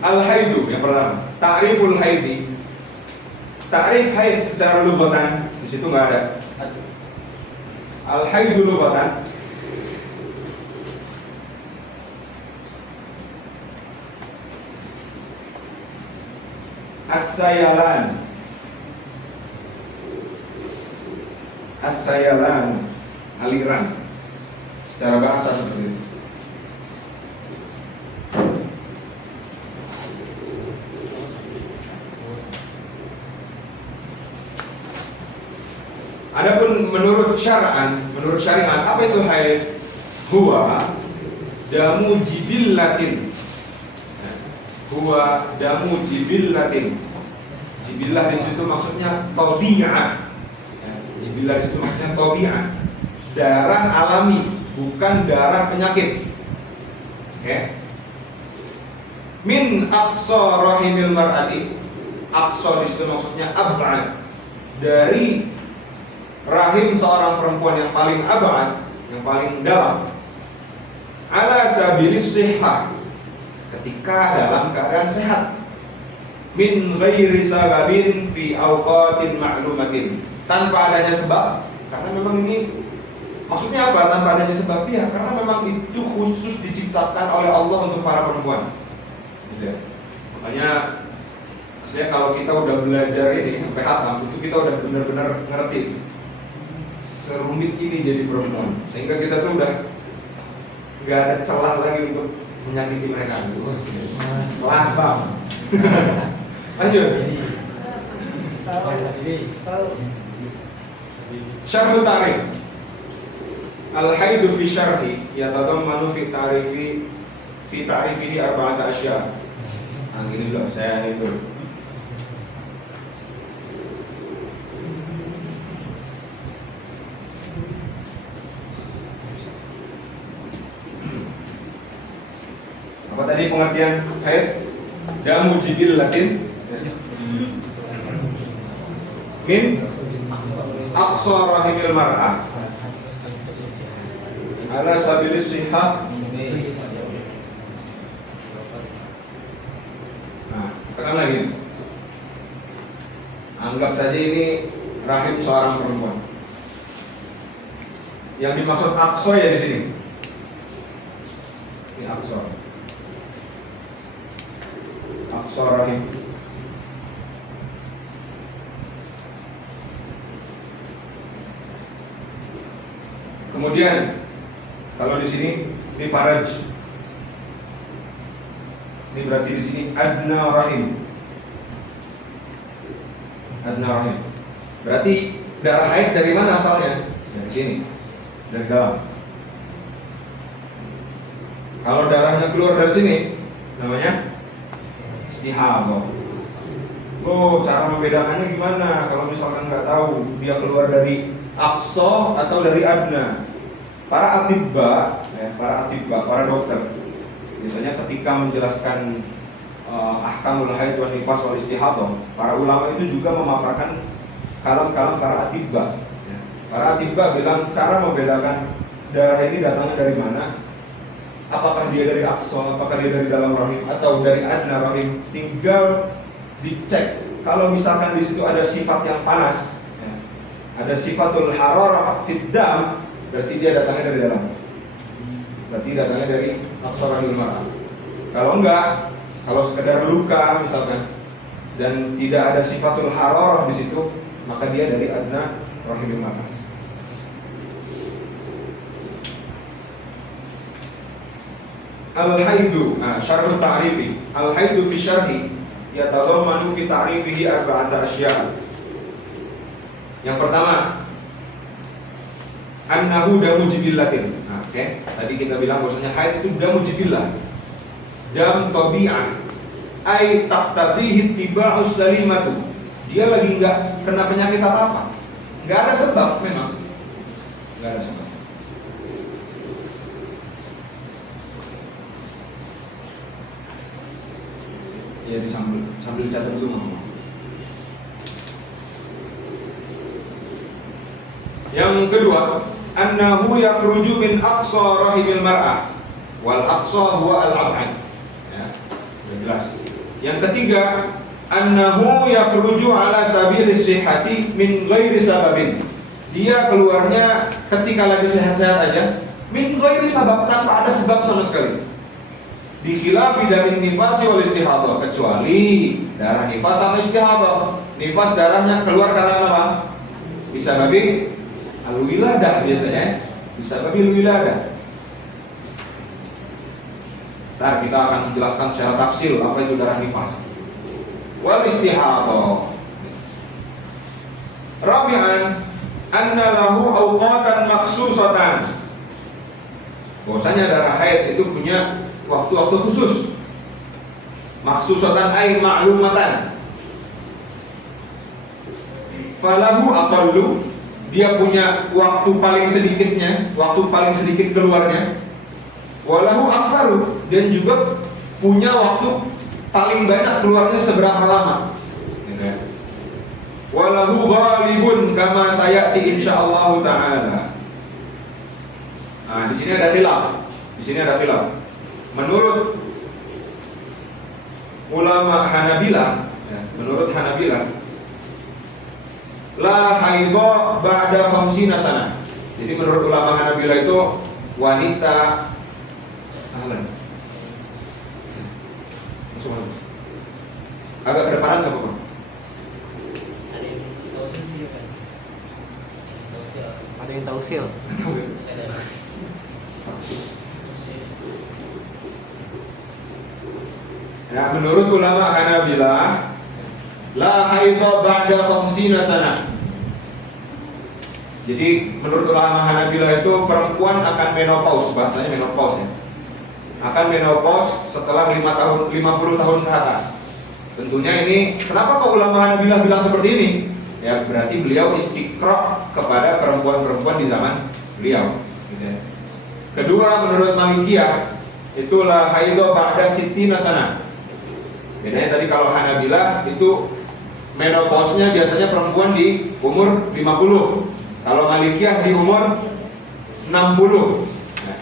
Al-haidu yang pertama, ta'riful haidi. Ta'rif haid secara lughatan di situ enggak ada. Al-haidu lughatan as-sayalan. As-sayalan, aliran. Secara bahasa seperti itu. Adapun menurut syariat apa itu haid? Huwa damu jibillatin. Huwa damu jibillatin. Jibillah di situ maksudnya tabi'ah. Jibilah itu maksudnya tabi'ah, darah alami, bukan darah penyakit. Oke. Min aqsa rahimil mar'ati, aqsa di situ maksudnya ab'ad, dari rahim seorang perempuan yang paling ab'ad, yang paling dalam. Ala sabilis sihhah, ketika dalam keadaan sehat. Min ghairi sababin fi awqatin ma'lumatin, tanpa adanya sebab, karena memang ini maksudnya apa? Tanpa adanya sebab ya, karena memang itu khusus diciptakan oleh Allah untuk para perempuan. Gitu ya. Makanya maksudnya kalau kita udah belajar ini sampai hatam, itu kita udah benar-benar ngerti serumit ini jadi perempuan, sehingga kita tuh udah nggak ada celah lagi untuk menyakiti mereka. Kelas bang. Lanjut. Syarhul ta'rif. Al-haidu fi syarhi yatadammanu fi ta'rifihi arba'ata asya. Nah, gini dulu, saya itu. Apa tadi pengertian haid? Damu jibillatin min aqsa rahimil mar'ah ala sabilis sihah. Nah, katakan lagi. Anggap saja ini rahim seorang perempuan. Yang dimaksud aqsa ya di sini. Ini aqsa. Aqsa rahim. Kemudian kalau di sini ini faraj. Ini berarti di sini adna rahim. Adna rahim. Berarti darah haid dari mana asalnya? Dari sini. Dari dalam. Kalau darahnya keluar dari sini namanya istihadah. Oh, cara membedakannya gimana? Kalau misalkan nggak tahu dia keluar dari aqsa atau dari adna. Para atibba, para dokter, biasanya ketika menjelaskan ahkamul haid wa nifas wal istihadah, para ulama itu juga memaparkan kalam-kalam para atibba. Para atibba bilang cara membedakan darah ini datangnya dari mana? Apakah dia dari aqsa, apakah dia dari dalam rahim atau dari adna rahim? Tinggal dicek. Kalau misalkan di situ ada sifat yang panas, ada sifatul hararah fid dam, berarti dia datangnya dari dalam. Berarti datangnya dari aqsa rahimil mar'ah. Kalau enggak, kalau sekedar luka misalkan dan tidak ada sifatul hararah di situ, maka dia dari adna rahimil mar'ah. Al-haidu, syarhul ta'rifi. Al-haidu fi syarhi yatadammanu fi ta'rifihi arba'ata asya'. Yang pertama, annahu damu jibillatin. Oke. Tadi kita bilang bahwasanya haid itu damu jibillah. Dam tabi'ah. Ai taqtadihi ittiba'us salimatu. Dia lagi enggak kena penyakit apa-apa. Enggak ada sebab memang. Enggak ada sebab. Ya sambil catat dulu Mama. Yang kedua, annahu yakhruju min aqsa rahimil mar'ah wal aqsa huwa al-ab'ad. Ya, sudah jelas. Yang ketiga, annahu yakhruju ala sabilis sihhati min ghairi sababin. Dia keluarnya ketika lagi sehat-sehat aja, min ghairi sabab, tanpa ada sebab sama sekali. Di khilafi dari nifasi wal istihadah, kecuali darah nifas sama istihadah. Nifas darahnya keluar karena apa? Bisa babi al-wiladah biasanya, bisa babi al-wiladah. Ntar kita akan menjelaskan secara tafsil apa itu darah nifas. Wal istihadah. Rabi'an, anna lahu awqatan makhsusatan. Bahwasanya darah haid itu punya waktu-waktu khusus. Makhsusatan ay ma'lumatan. Falahu aqallu dia punya waktu paling sedikitnya, waktu paling sedikit keluarnya. Walahu akfaru, dan juga punya waktu paling banyak keluarnya seberapa lama. Walahu ghalibun kama sayati insyaallah taala. Nah, di sini ada khilaf. Di sini ada khilaf. Menurut ulama Hanabilah, menurut Hanabilah, la haidha ba'da 50 sana. Jadi menurut ulama Hanabilah itu wanita agak kedepanan nggak Bapak? Ada yang tausil. Ya, menurut ulama Hanabilah, la haidha ba'da 50 sana. Jadi menurut ulama Hanabilah itu perempuan akan menopause, bahasanya menopause ya. Akan menopause setelah 50 tahun ke atas. Tentunya ini, kenapa kok ulama Hanabilah bilang seperti ini? Ya berarti beliau istiqra kepada perempuan-perempuan di zaman beliau. Gitu ya. Kedua, menurut Malikiyah, itulah haidha ba'da 60 sana. Bedanya tadi kalau Hanabilah itu menopause-nya biasanya perempuan di umur 50. Kalau Malikiyah di umur 60. Nah.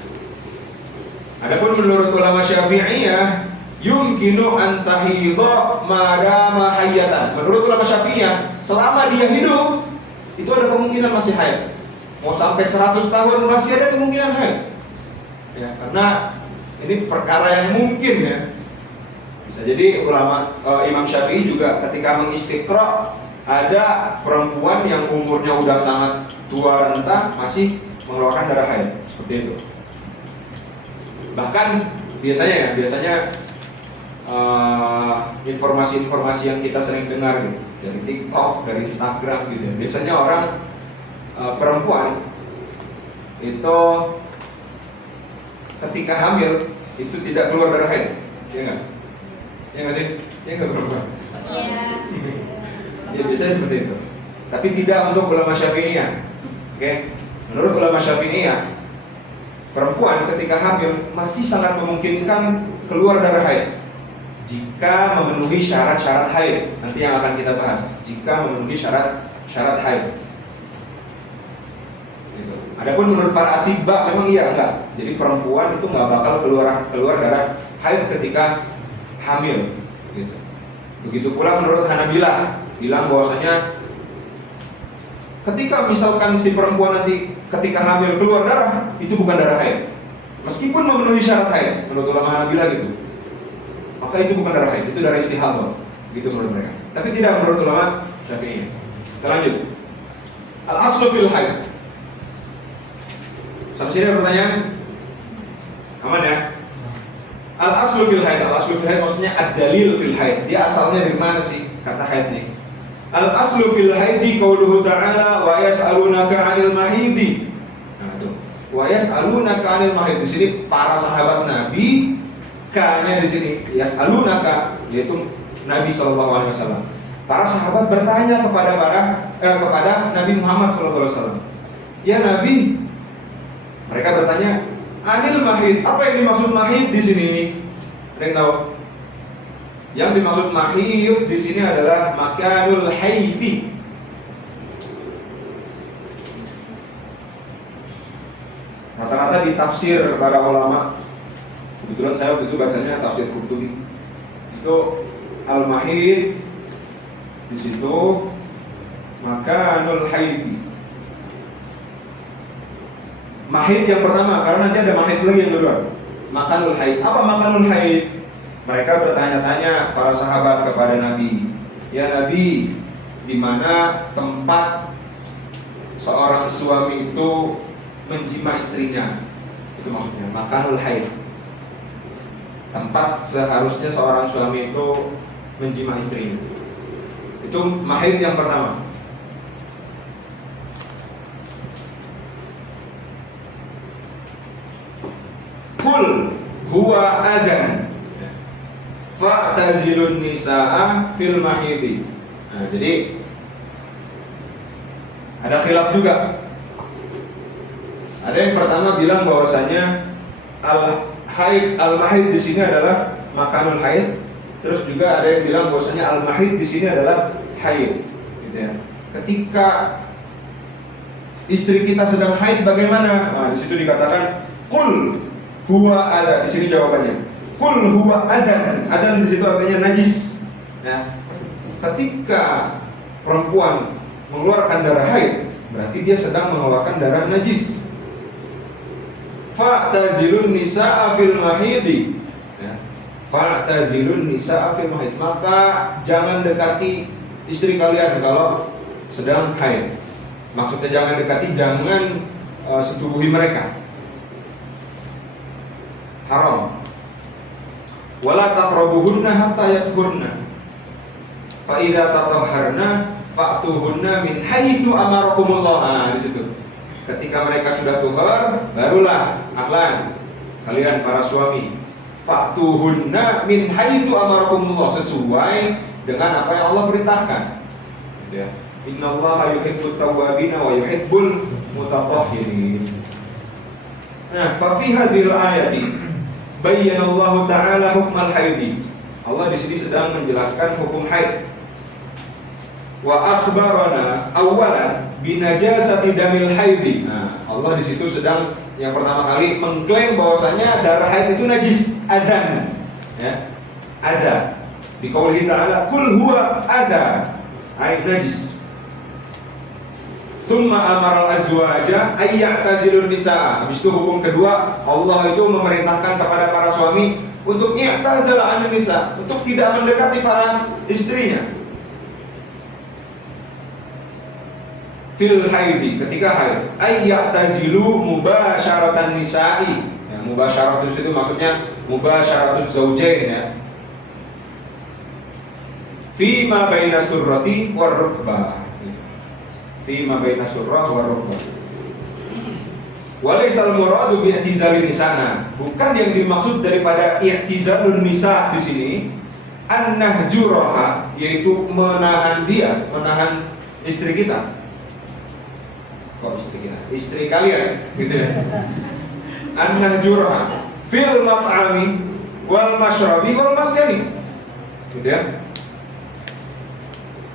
Adapun menurut ulama Syafi'iyah, yumkinu an tahidha madama hayyatan. Menurut ulama Syafi'iyah, selama dia hidup itu ada kemungkinan masih haid. Mau sampai 100 tahun masih ada kemungkinan haid. Ya, karena ini perkara yang mungkin ya. Bisa jadi ulama Imam Syafi'i juga ketika mengistiqra ada perempuan yang umurnya udah sangat tua renta masih mengeluarkan darah haid seperti itu. Bahkan biasanya informasi-informasi yang kita sering dengar gitu, dari TikTok, dari Instagram gitu ya. Biasanya orang perempuan itu ketika hamil itu tidak keluar darah haid, ya nggak? Ya nggak sih? Ya nggak perempuan? Iya. Ya biasanya seperti itu. Tapi tidak untuk ulama Syafi'iyah. Oke? Menurut ulama Syafi'iyah, perempuan ketika hamil masih sangat memungkinkan keluar darah haid jika memenuhi syarat-syarat haid. Nanti yang akan kita bahas. Jika memenuhi syarat haid. Gitu. Adapun menurut para atibah memang iya enggak. Jadi perempuan itu nggak bakal keluar darah haid ketika hamil. Gitu. Begitu pula menurut Hanabilah bilang bahwasanya ketika misalkan si perempuan nanti ketika hamil keluar darah, itu bukan darah haid. Meskipun memenuhi syarat haid, menurut ulama Hanabilah gitu. Maka itu bukan darah haid, itu darah istihadhah. Gitu menurut mereka. Tapi tidak menurut ulama Syafi'i. Kita lanjut. Al-aslu fil haid. Sampai sini ada pertanyaan? Aman ya? Al-aslu fil haid. Al-aslu fil haid maksudnya ad-dalil fil haid. Dia asalnya dari mana sih kata haid nih? Al-aslu fil haidi qauluhu ta'ala wa yas'alunaka 'anil mahidi. Nah, itu. Wa yas'alunaka 'anil mahid. Di sini para sahabat Nabi, K-nya di sini yas'alunaka, yaitu Nabi sallallahu alaihi wasallam. Para sahabat bertanya kepada Nabi Muhammad sallallahu alaihi wasallam. Ya Nabi, mereka bertanya, "Anil mahid." Apa yang dimaksud mahid di sini? Ada yang tahu? Yang dimaksud mahid di sini adalah makanul haidhi. Rata-rata di tafsir para ulama, kebetulan saya waktu itu bacanya tafsir Qurtubi. Itu al-mahid di situ makanul haidhi. Mahid yang pertama, karena nanti ada mahid lagi yang kedua. Makanul haid. Apa makanul haid? Mereka bertanya-tanya para sahabat kepada Nabi, ya Nabi, di mana tempat seorang suami itu menjima istrinya? Itu maksudnya makanul haid. Tempat seharusnya seorang suami itu menjima istrinya. Itu mahid yang pertama. Kul huwa adan fa'tazilun nisa'a fil mahidi. Nah, jadi Ada khilaf juga. Ada yang pertama bilang bahwasanya al-haid, al-mahid di sini adalah makanul haid. Terus juga ada yang bilang bahwasanya al-mahid di sini adalah haid, gitu ya. Ketika istri kita sedang haid bagaimana? Nah, di situ dikatakan qul huwa ada. Di sini jawabannya. Qul huwa adan. Adan di situ artinya najis. Ya. Ketika perempuan mengeluarkan darah haid, berarti dia sedang mengeluarkan darah najis. Fa'tazilun nisa'a fil mahidi, ya. Fa'tazilun nisa'a fil mahid, maka jangan dekati istri kalian kalau sedang haid. Maksudnya jangan dekati, jangan setubuhi mereka. Haram. Wala taqrabuhunna hatta yathurna. Fa idza tatahharna fa'tuhunna min haitsu amarakumullah. Nah, di situ. Ketika mereka sudah tuhar, barulah ahlan kalian para suami. Fa'tuhunna min haitsu amarakumullah, sesuai dengan apa yang Allah perintahkan. Gitu ya. Innallaha yuhibbut tawwabin wa yuhibbul mutatahhirin. Nah, fa fi hadhil ayati bayyana Allah taala hukmal haidi. Allah di sini sedang menjelaskan hukum haid. Wa akhbarana awalan binajasati damil haidi. Nah, Allah di situ sedang yang pertama kali mengklaim bahwasanya darah haid itu najis, adan. Ya. Ada. Di qaulihi ta'ala kul huwa ada, ay najis. Tsumma amara al-azwaja ay ya'tazilun nisaa. Habis itu hukum kedua, Allah itu memerintahkan kepada para suami untuk i'tazala an nisa, untuk tidak mendekati para istrinya. Fil haidi, ketika haid, ay ya'tazilu mubasyaratan nisa'i. Ya, mubasyaratus itu maksudnya mubasyaratus zaujain, ya. Fi ma baina surrati war rukbah. Fi ma baina surrah war rukbah. Walaisal muradu bi i'tizalin nisana. Bukan yang dimaksud daripada i'tizalun nisa di sini an-nahjuraha, yaitu menahan dia, menahan istri kita. Kok istri kita? Istri kalian, gitu ya. An-nahjurah fil mat'ami wal mashrabi wal maskani, gitu ya.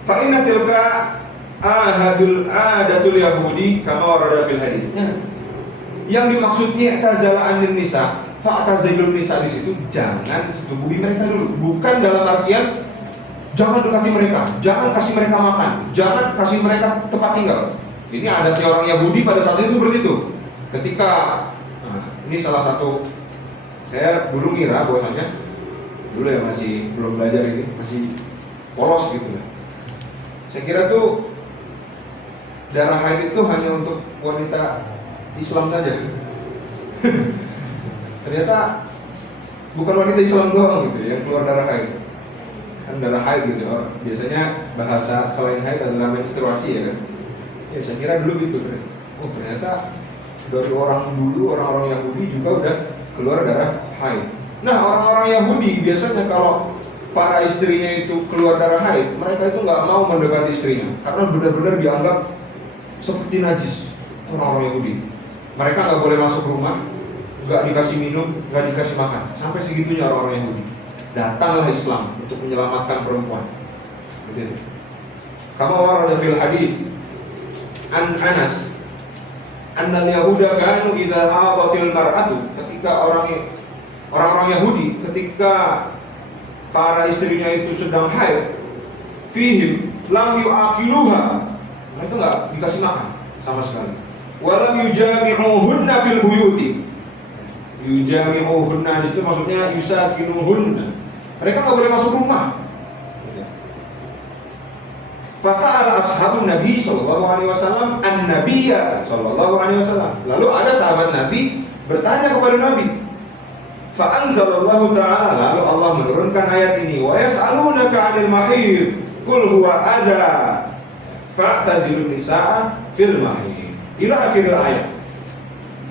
Fa inna tilka adatul yahudi kama warada fil hadits. Nah, yang dimaksudnya i'tazala anin nisa, fa'tazilun nisa di situ jangan setubuhi mereka dulu. Bukan dalam artian jangan dekati mereka, jangan kasih mereka makan, jangan kasih mereka tempat tinggal. Ini adatnya orang Yahudi pada saat itu seperti itu. Ketika ini salah satu, saya dulu ngira bahwasanya dulu ya masih belum belajar ini, masih polos gitu ya. Saya kira tuh darah haid itu hanya untuk wanita Islam saja. Ternyata bukan wanita Islam doang gitu yang keluar darah haid. Kan darah haid gitu. Biasanya bahasa selain haid adalah menstruasi, ya kan. Ya, saya kira dulu gitu. Oh, ternyata dari orang-orang Yahudi juga udah keluar darah haid. Nah, orang-orang Yahudi biasanya kalau para istrinya itu keluar darah haid, mereka itu nggak mau mendekati istrinya karena benar-benar dianggap seperti najis. Orang-orang Yahudi, mereka nggak boleh masuk rumah, nggak dikasih minum, nggak dikasih makan. Sampai segitunya orang-orang Yahudi. Datanglah Islam untuk menyelamatkan perempuan. Begitu. Kama warada fil hadis an Anas annal yahuda kanu idza hadatil mar'atu, ketika orang-orang Yahudi ketika para istrinya itu sedang haid, fihim lam yu'akiluha, mereka enggak dikasih makan sama sekali. Walam yujami'uhunna fil buyuti. Yujami'uhunna di situ maksudnya yusakinuhunna. Mereka enggak boleh masuk rumah. Fasa'ala ashabun Nabi sallallahu alaihi wasallam an-nabiyya sallallahu alaihi wasallam. Lalu ada sahabat Nabi bertanya kepada Nabi. Fa anzalallahu ta'ala, lalu Allah menurunkan ayat ini, wa yas'alunaka 'anil mahid qul huwa adha fa'tazilun nisaa fil mahid ila akhir ayat.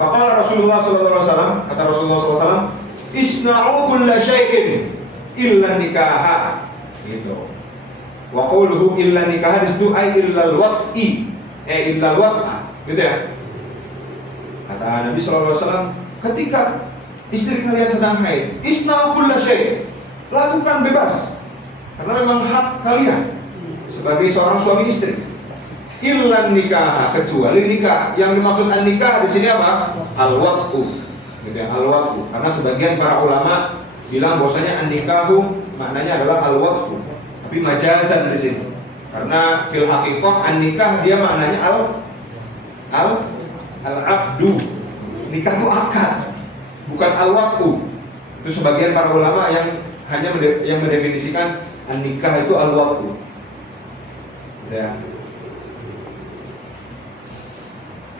Faqala Rasulullah sallallahu alaihi wasallam, kata Rasulullah sallallahu alaihi wasallam, isna'u kulla syai'in illa nikaha. Gitu. Wa qawluhu illa nikah di situ ay illal wat'i. illal wat'ah, gitu ya. Kata Nabi SAW, ketika istri kalian sedang haid, isna'u kulla syai', lakukan bebas, karena memang hak kalian sebagai seorang suami istri. Illan nikah, kecuali nikah. Yang dimaksud an nikah di sini apa? Al-wat'u, gitu ya, al-wat'u. Karena sebagian para ulama bilang bahwasanya an nikahu maknanya adalah al-wat'u, tapi majazan di sini. Karena fil haqiqah an nikah dia maknanya al-aqdu. Nikah itu akad, bukan al-wat'u. Itu sebagian para ulama yang hanya mendefinisikan an nikah itu al-wat'u. Ya.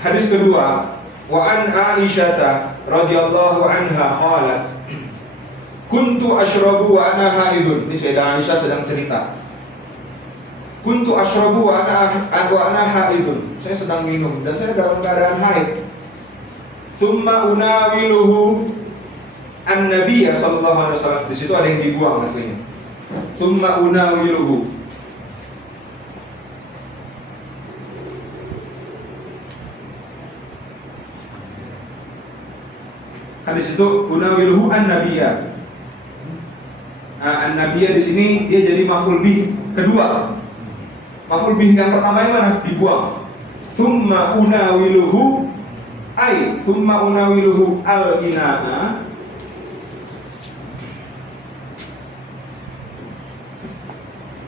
Hadis kedua, wa an Aisyah radhiyallahu anha qalat, kuntu ashrabu wa ana haidun. Ini Sayyidah Aisyah sedang cerita. Kuntu ashrabu wa ana haidun. Saya sedang minum dan saya dalam keadaan haid. Tsumma unawiluhu an-nabiy sallallahu alaihi wasallam. Di situ ada yang dibuang aslinya. Tsumma unawiluhu. Hadis itu unawiluhu an-nabiyya. An-nabiyya di sini dia jadi maf'ul bih kedua. Maf'ul bih yang pertama yang mana? Dibuang. Tsumma unawiluhu ay tsumma unawiluhu al-ina'a.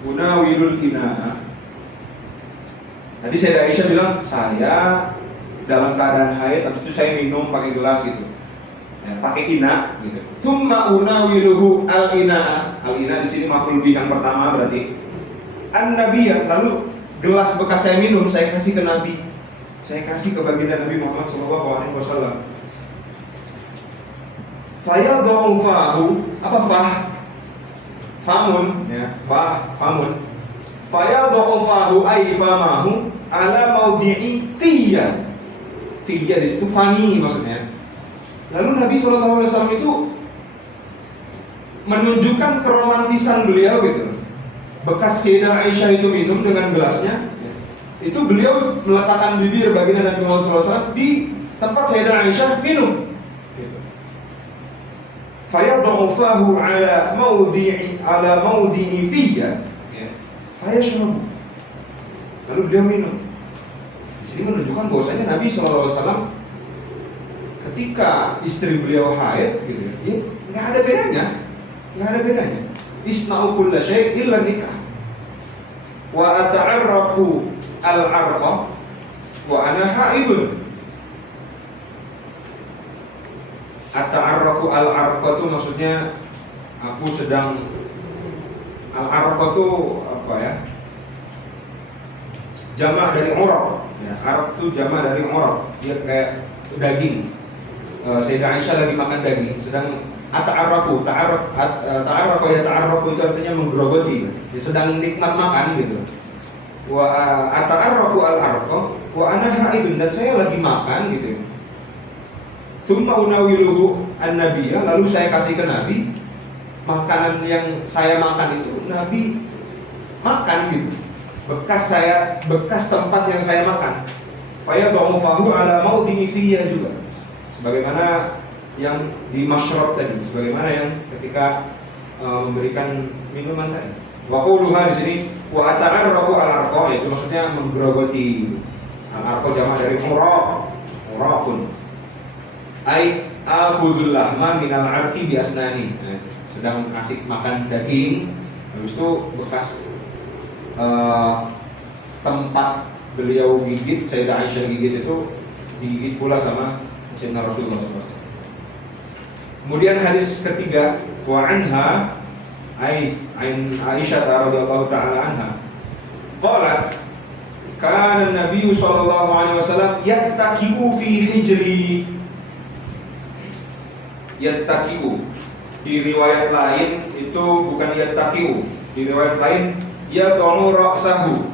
Unawilul ina'a. Tadi Sayyidah Aisyah bilang, saya dalam keadaan haid, habis itu saya minum pakai gelas gitu. Ya, pakai ina gitu. Tsumma unawiluhu al-ina'a. Al-ina di sini maf'ul bih yang pertama berarti an-nabiyya. Lalu gelas bekas saya minum saya kasih ke Nabi. Saya kasih ke baginda Nabi Muhammad sallallahu alaihi wasallam. Fayadhu fahu, apa fah? Famun, ya, famun. Fayadhu fahu ay famahu ala maudhi'i fiyya. Fiyya di situ fani maksudnya. Lalu Nabi SAW itu menunjukkan keromantisan beliau gitu. Bekas Sayyidah Aisyah itu minum dengan gelasnya, itu beliau meletakkan bibir baginda Nabi Muhammad SAW di tempat Sayyidah Aisyah minum. Fayadhu fahu ala maudhi'i fiyya. Fayashrabu. Lalu beliau minum. Di sini menunjukkan bahwasanya Nabi SAW ketika istri beliau haid gitu ya, nggak ada bedanya. Isna'u kulla syai' illa nikah. Wa ata'arraqu al-'arqa wa ana haidun. Ata'arraqu al-'arqa itu maksudnya aku sedang, al-'arqa itu apa ya? Jamak dari uraq. Ya, araq itu jamak dari uraq. Dia kayak daging. Sayyidah Aisyah lagi makan daging, sedang ata'arraqu itu artinya menggerogoti, dia sedang nikmat makan gitu. Wa ata'arraqu al-arqa wa ana haidun, dan saya lagi makan gitu. Tsumma unawiluhu an-nabiyya, lalu saya kasih ke Nabi makanan yang saya makan itu. Nabi makan gitu, bekas tempat yang saya makan. Fayadhu fahu ala maudhi'i fiyya juga, sebagaimana yang di masyrab tadi, sebagaimana yang ketika memberikan minuman tadi. Wa qauluha di sini wa ata'arraqu al-arqa, yaitu maksudnya menggerogoti. Al-arqa jamak dari uraqun. Ai akhudul lahma minal arqi bi asnani. Sedang asik makan daging, habis itu bekas tempat beliau gigit, Sayyidah Aisyah gigit itu digigit pula sama Sayyidina Rasulullah SAW. Kemudian hadis ketiga, wa anha Aisyah radhiyallahu taala anha qalat kana an-nabiy sallallahu alaihi wasallam yattaqiu fi hijri. Yattaqiu di riwayat lain itu bukan yattaqiu, di riwayat lain yad'u ra'sahu.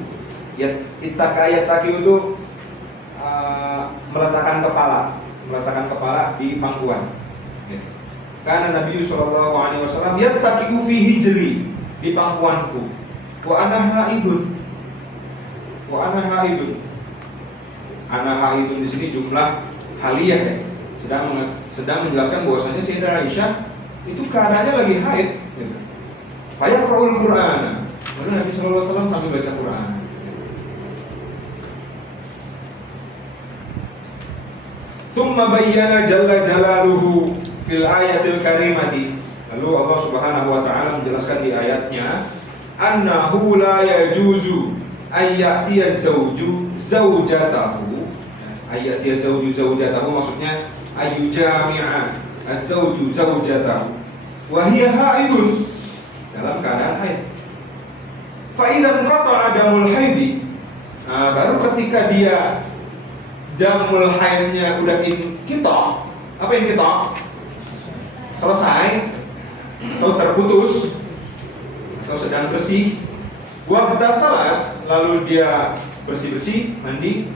Yattaqiu itu meletakkan kepala di pangkuan. Karena Nabi sallallahu alaihi wasallam yattaqiu fi hijri, di pangkuanku. Wa ana haidun. Ana haidun di sini jumlah haliyah ya. Sedang menjelaskan bahwasanya Sayyidah Aisyah itu keadaannya lagi haid gitu. Fayaqra'ul Qur'an. Lalu Nabi sallallahu alaihi wasallam sambil baca Quran. Tsumma bayyana jalla jalaluhu fil ayatil karimati. Lalu Allah Subhanahu wa taala menjelaskan di ayatnya, annahu la yajuzu ayyatiya zawju zawjatahu. Ayyatiya zawju zawjatahu maksudnya ayu jami'a az-zawju zawjatahu wa hiya haidun, dalam keadaan haid. Fa idzan qata'a damul haidi, baru ketika dia damul haidnya udah inqita. Apa inqita? Selesai atau terputus atau sedang bersih, waqta salat, lalu dia bersih-bersih mandi,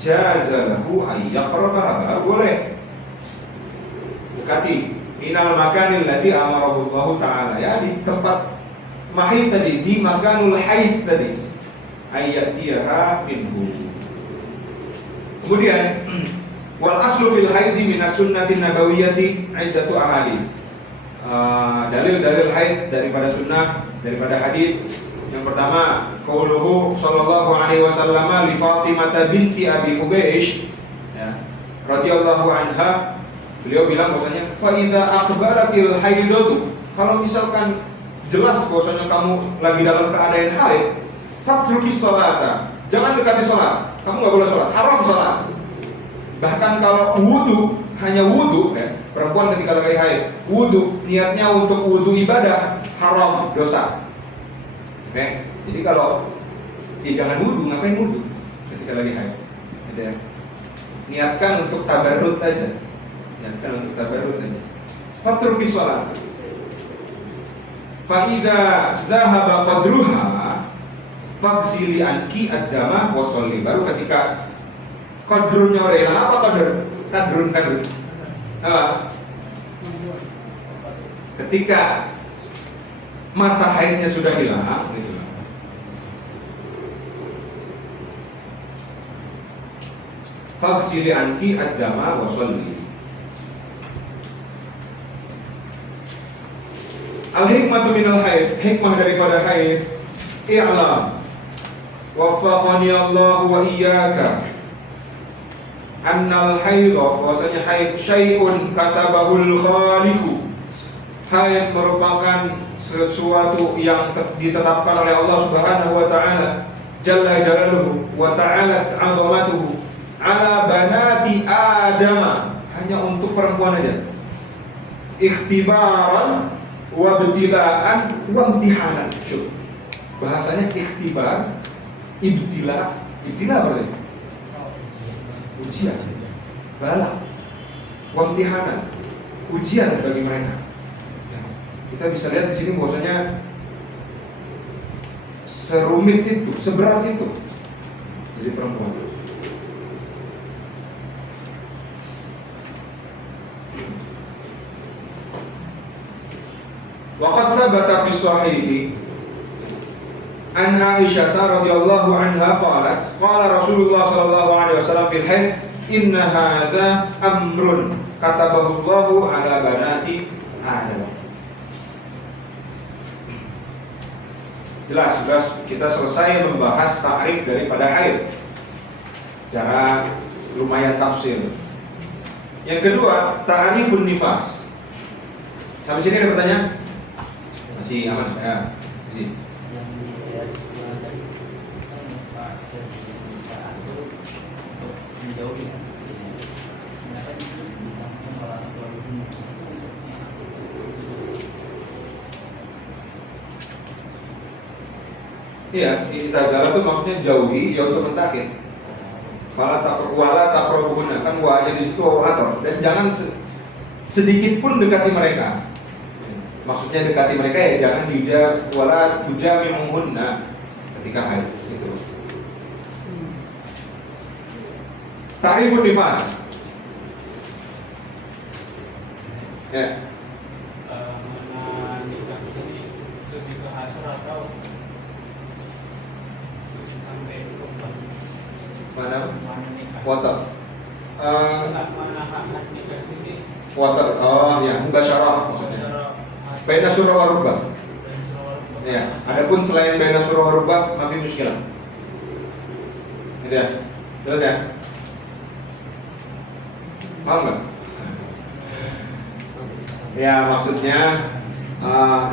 jazalahu ayyaqrabaha, boleh dekati minal makanil ladzi amarahu Allah taala, ya, di tempat mahid tadi, di makanul haid tadi, ayyatiha minhu. Kemudian wal aslu fil haidi minas sunnati nabawiyyati iddatu ahadits. Dalil-dalil haid daripada sunnah, daripada hadis. Yang pertama, qauluhu sallallahu alaihi wasallam li Fatimah binti Abi Hubaysh, ya, radhiyallahu anha, beliau bilang bahwasanya fa idza akhbaratil haidatu, kalau misalkan jelas bahwasanya kamu lagi dalam keadaan haid, fatruki sholata, jangan dekati sholat, kamu nggak boleh sholat, haram sholat. Bahkan kalau wudu, hanya wudu, ya, perempuan ketika lagi haid, wudu, niatnya untuk wudu ibadah, haram, dosa. Oke, jadi kalau jangan wudu, ngapain wudu ketika lagi haid? Ada, niatkan untuk tabarrut aja, niatkan untuk tabarrut aja. Fatruki sholat. Fa idza dhahaba qadruha faghsili anki ad-dama wa sholli. Baru ketika qadrunya udah hilang. Apa qadr? Kadrun. Apa? Ketika masa haidnya sudah hilang, gitu. Faghsili anki ad-dama wa sholli. Al-hikmatu minal haid, hikmah daripada haid, i'lam waffaqani Allah wa iyyaka annal haidha, bahwasanya haid syai'un katabahul khaliqu, haid merupakan sesuatu yang ditetapkan oleh Allah Subhanahu wa taala, jalla jalaluhu wa ta'ala 'azamatuhu, ala banati Adam, hanya untuk perempuan aja. Ikhtibaran wa ibtilaan wa imtihanan. Syuf, bahasanya ikhtibar, ibtila berarti ujian, bala, wa imtihanan, ujian bagi mereka. Kita bisa lihat di sini bahwasanya serumit itu, seberat itu jadi perempuan. Waqad thabata fi shahihi an Aisyah radhiyallahu anha qalat qala Rasulullah sallallahu alaihi wasallam fil haid inna hadza amrun katabahu Allahu ala banati Adam. Jelas kita selesai membahas ta'rif daripada haid secara lumayan tafsir. Yang kedua, ta'rifun nifas. Sampai sini ada pertanyaan? Masih aman ya? Masih. Iya, itazala itu maksudnya jauhi, ya untuk mentakit. Fala taqrabuhunna, kan wa aja di situ orator, dan jangan sedikit pun dekati mereka. Maksudnya dekati mereka ya jangan wala tujami'uhunna ketika haid, gitu. Ta'rifun nifas. Ya. Mana nikah sini lebih ke hasrat atau sampai korban? Mana? Mana nikah water. Mana hak nikah ini Water. Oh ya, mubasyarah maksudnya. Baina surah wa rubah. Ya, adapun selain baina surah wa rubah, mafi muskilah. Gitu ya. Jelas ya? Paham nggak? Ya, maksudnya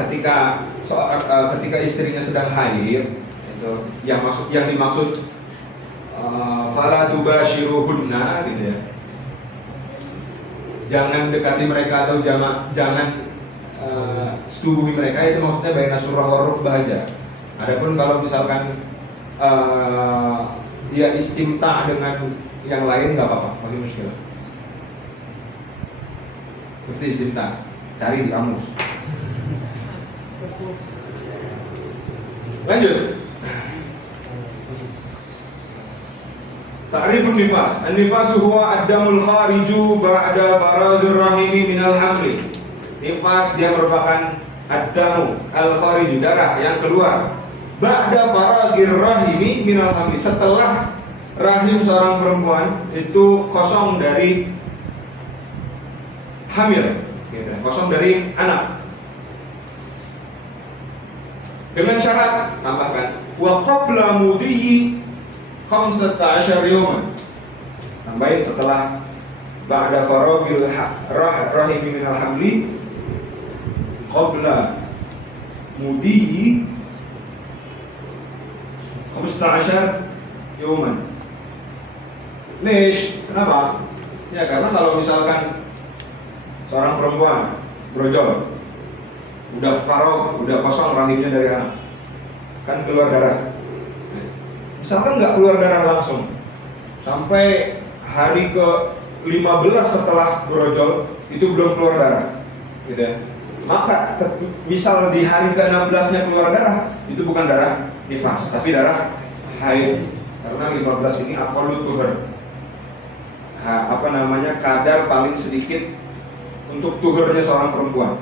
ketika istrinya sedang haid, itu yang dimaksud fala tubashiruhunna gitu ya. Jangan dekati mereka atau jangan setubuhi mereka, itu maksudnya baina surah wa rubah aja. Adapun kalau misalkan dia istimta dengan yang lain nggak apa-apa, masih muskilah. Seperti istimta, cari di kamus. Lanjut. Ta'rifun nifas. An-nifasu huwa ad-damul khariju ba'da faradhir rahimi minal hamli. Nifas dia merupakan ad-damu al-khariju, darah yang keluar ba'da faradhir rahimi minal hamli, setelah rahim seorang perempuan itu kosong dari hamil, kosong dari anak. Dengan syarat, tambahkan wa qabla mudiyyi 15 yawman. Tambahin setelah ba'da faragil rahim min al-hamli qabla mudiyyi 15 yawman. Lish, kenapa? Ya karena kalau misalkan seorang perempuan brojol, udah farog, udah kosong rahimnya dari anak, kan keluar darah. Misalkan nggak keluar darah langsung sampai hari ke-15 setelah brojol itu belum keluar darah, gitu ya. Maka misal di hari ke-16-nya keluar darah, itu bukan darah nifas, tapi darah haid. Karena 15 ini aqallut tuhur, kadar paling sedikit untuk tuhurnya seorang perempuan.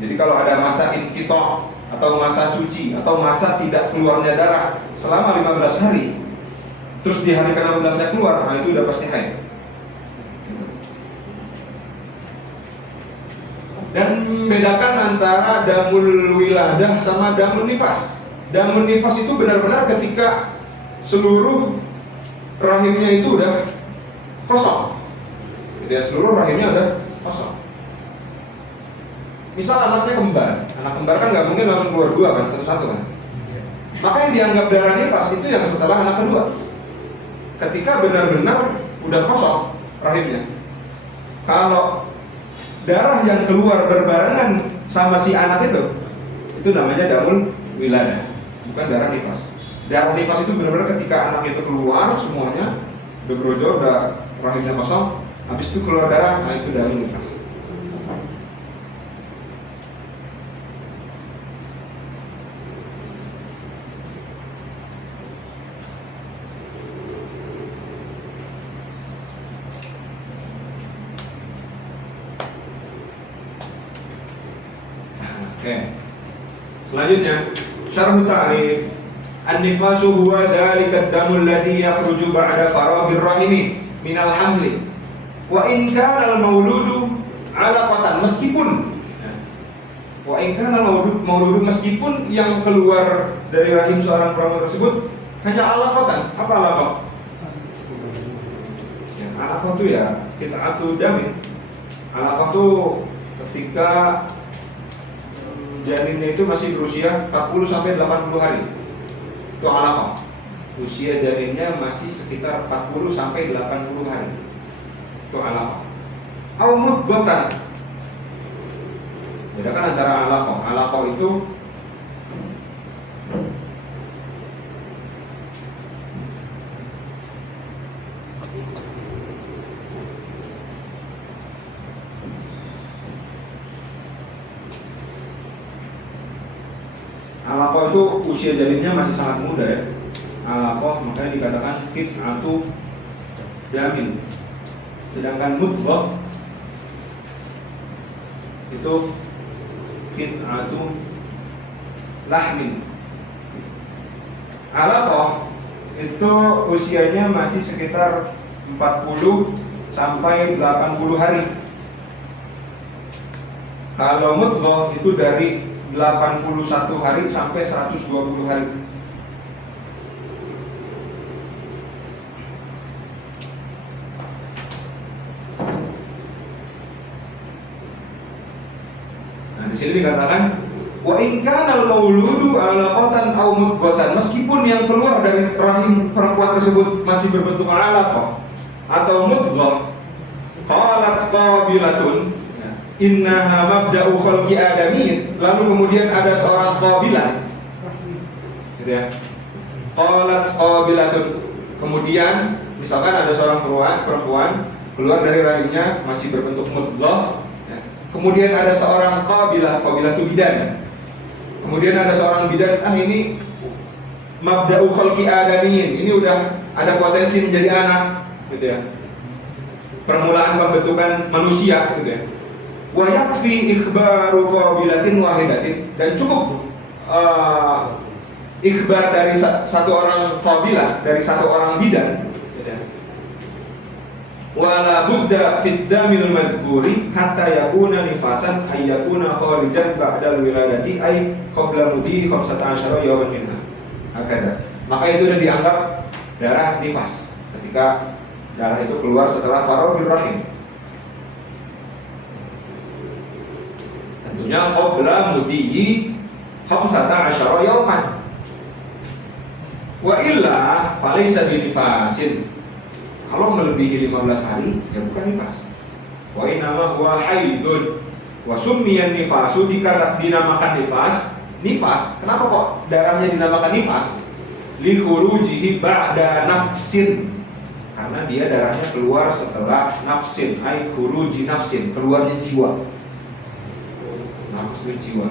Jadi kalau ada masa inqita atau masa suci atau masa tidak keluarnya darah selama 15 hari, terus di hari ke-16-nya keluar, nah itu udah pasti haid. Dan bedakan antara damul wiladah sama damul nifas. Damul nifas itu benar-benar ketika seluruh rahimnya itu udah kosong. Jadi seluruh rahimnya udah kosong. Misal anaknya kembar, anak kembar kan nggak mungkin langsung keluar dua kan, satu-satu kan. Maka yang dianggap darah nifas itu yang setelah anak kedua, ketika benar-benar udah kosong rahimnya. Kalau darah yang keluar berbarengan sama si anak itu namanya damul wiladah, bukan darah nifas. Darah nifas itu benar-benar ketika anak itu keluar semuanya, udah brojol, udah rahimnya kosong, habis itu keluar darah, nah itu damul nifas. Oke. Selanjutnya, syarh ta'rif. An-nifasu huwa dzalika ad-damu alladhi yakhruju ba'da faragir rahimi minal hamli. Wa in kana al-mauludu 'alaqatan, meskipun yang keluar dari rahim seorang perempuan tersebut hanya 'alaqatan. Apa 'alaqah? Ya, 'alaqah itu ya qit'atu damin. 'Alaqah itu ketika janinnya itu masih berusia 40 sampai 80 hari. Itu alaqah. Usia janinnya masih sekitar 40 sampai 80 hari. Itu alaqah. Au mudghatan. Bedakan antara alaqah. Alaqah itu alaqah itu usia janinnya masih sangat muda ya. Alaqah makanya dikatakan qit'atu damin. Sedangkan mudghah itu qit'atu lahmin. Alaqah itu usianya masih sekitar 40 sampai 80 hari. Kalau mudghah itu dari 81 hari sampai 120 hari. Nah, di sini dikatakan wa in kana al-mauludu alaqatan aw mudghatan, meskipun yang keluar dari rahim perempuan tersebut masih berbentuk alaqah atau mudghah, qalat qabilatun, innaha mabda'u khalqi adamin, lalu kemudian ada seorang qabilah, gitu ya. Qalat qabilatun, kemudian misalkan ada seorang perempuan keluar dari rahimnya masih berbentuk mudghah, ya. Kemudian ada seorang qabilah itu bidan. Kemudian ada seorang bidan, ini mabda'u khalqi adamin, ini udah ada potensi menjadi anak, gitu ya. Permulaan pembentukan manusia, gitu ya. Wa yakfi ikhbaru qabilatin wahidatin, dan cukup ikhbar dari satu orang qabilah, dari satu orang bidan, gitu ya. Wala budda fid damil madhkuri hatta yakuna nifasan ay yakuna kharijan ba'dal wiladati ay qabla mudi 15 yawman minha. Maka itu sudah dianggap darah nifas ketika darah itu keluar setelah faragul rahim. Tentunya qabla mudi 15 yawman. Wa illa falaysa binifasin. Kalau melebihi 15 hari, ya bukan nifas. Wa inama huwa haidun. Wa summiyan nifasu, dinamakan nifas. Kenapa kok darahnya dinamakan nifas? Li khurujihi ba'da nafsin. Karena dia darahnya keluar setelah nafsin, ai khuruji nafsin, keluarnya jiwa. Nafsu jiwa.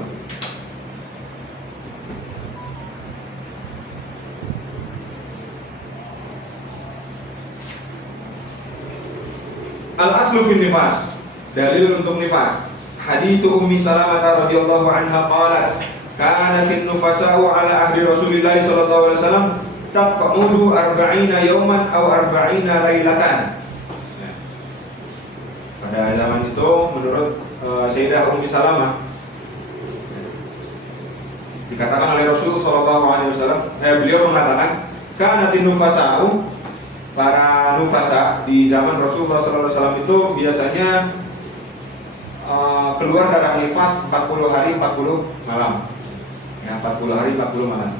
Al-aslu fil nifas, dalil untuk nifas. Hadithu Ummi Salamah radhiyallahu anha qalat, kanatin nufasa'u ala ahdi Rasulillah sallallahu alaihi wasallam taq'udu 40 yawman aw 40 lailatan. Pada zaman itu menurut Sayyidah Ummi Salamah dikatakan oleh Rasul sallallahu alaihi wasallam, beliau mengatakan kanatin nufasa'u, para nufasa di zaman Rasulullah SAW itu biasanya keluar darah nifas 40 hari 40 malam, ya, 40 hari 40 malam.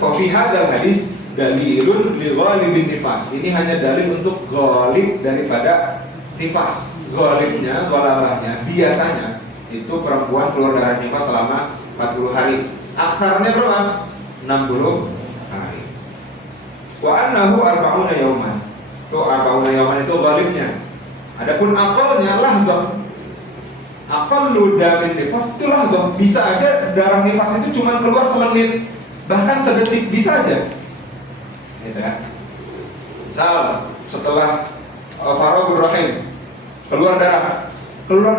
Fafi hadzal hadis dalilun li ghalibin nifas. Ini hanya dalil untuk ghalib daripada nifas. Ghalibnya, ghalabahnya biasanya itu perempuan keluar darah nifas selama 40 hari. Aksarnya berapa? 60 hari. Wa annahu 40 yawman. Itu 40 yawman itu ghalibnya. Adapun aqalnya lahdah. Aqallu damin nifas itu lahdah. Bisa aja darah nifas itu cuma keluar semenit, bahkan sedetik, bisa aja. Gitu ya. Misal setelah faragul rahim keluar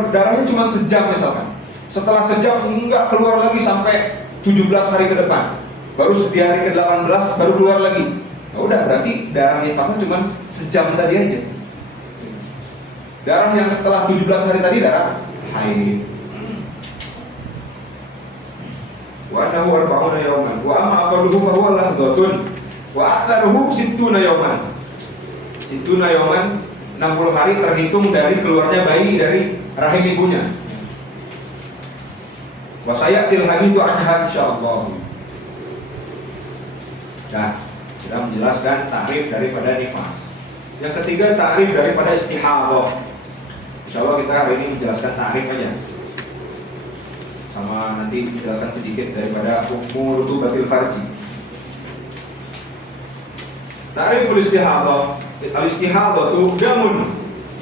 darahnya cuma sejam misalkan. Setelah sejam enggak keluar lagi sampai 17 hari ke depan. Baru di hari ke-18 baru keluar lagi. Ya udah, berarti darah nifasnya cuma sejam tadi aja. Darah yang setelah 17 hari tadi darah haid. Wa annahu 40 yawman. Wa amma aqalluhu fa huwa lahdhatun. Wa aktsaruhu 60 yawman. 60 yawman, 60 hari terhitung dari keluarnya bayi dari rahim ibunya. Wa sayatil haditsu anha insyaallah. Nah, kita menjelaskan takrif daripada nifas. Yang ketiga, takrif daripada istihadah. Insyaallah kita hari ini menjelaskan takrif aja. Sama nanti menjelaskan sedikit daripada hukmu rutubatil farji. Takriful istihadah. Al-istihadah itu damun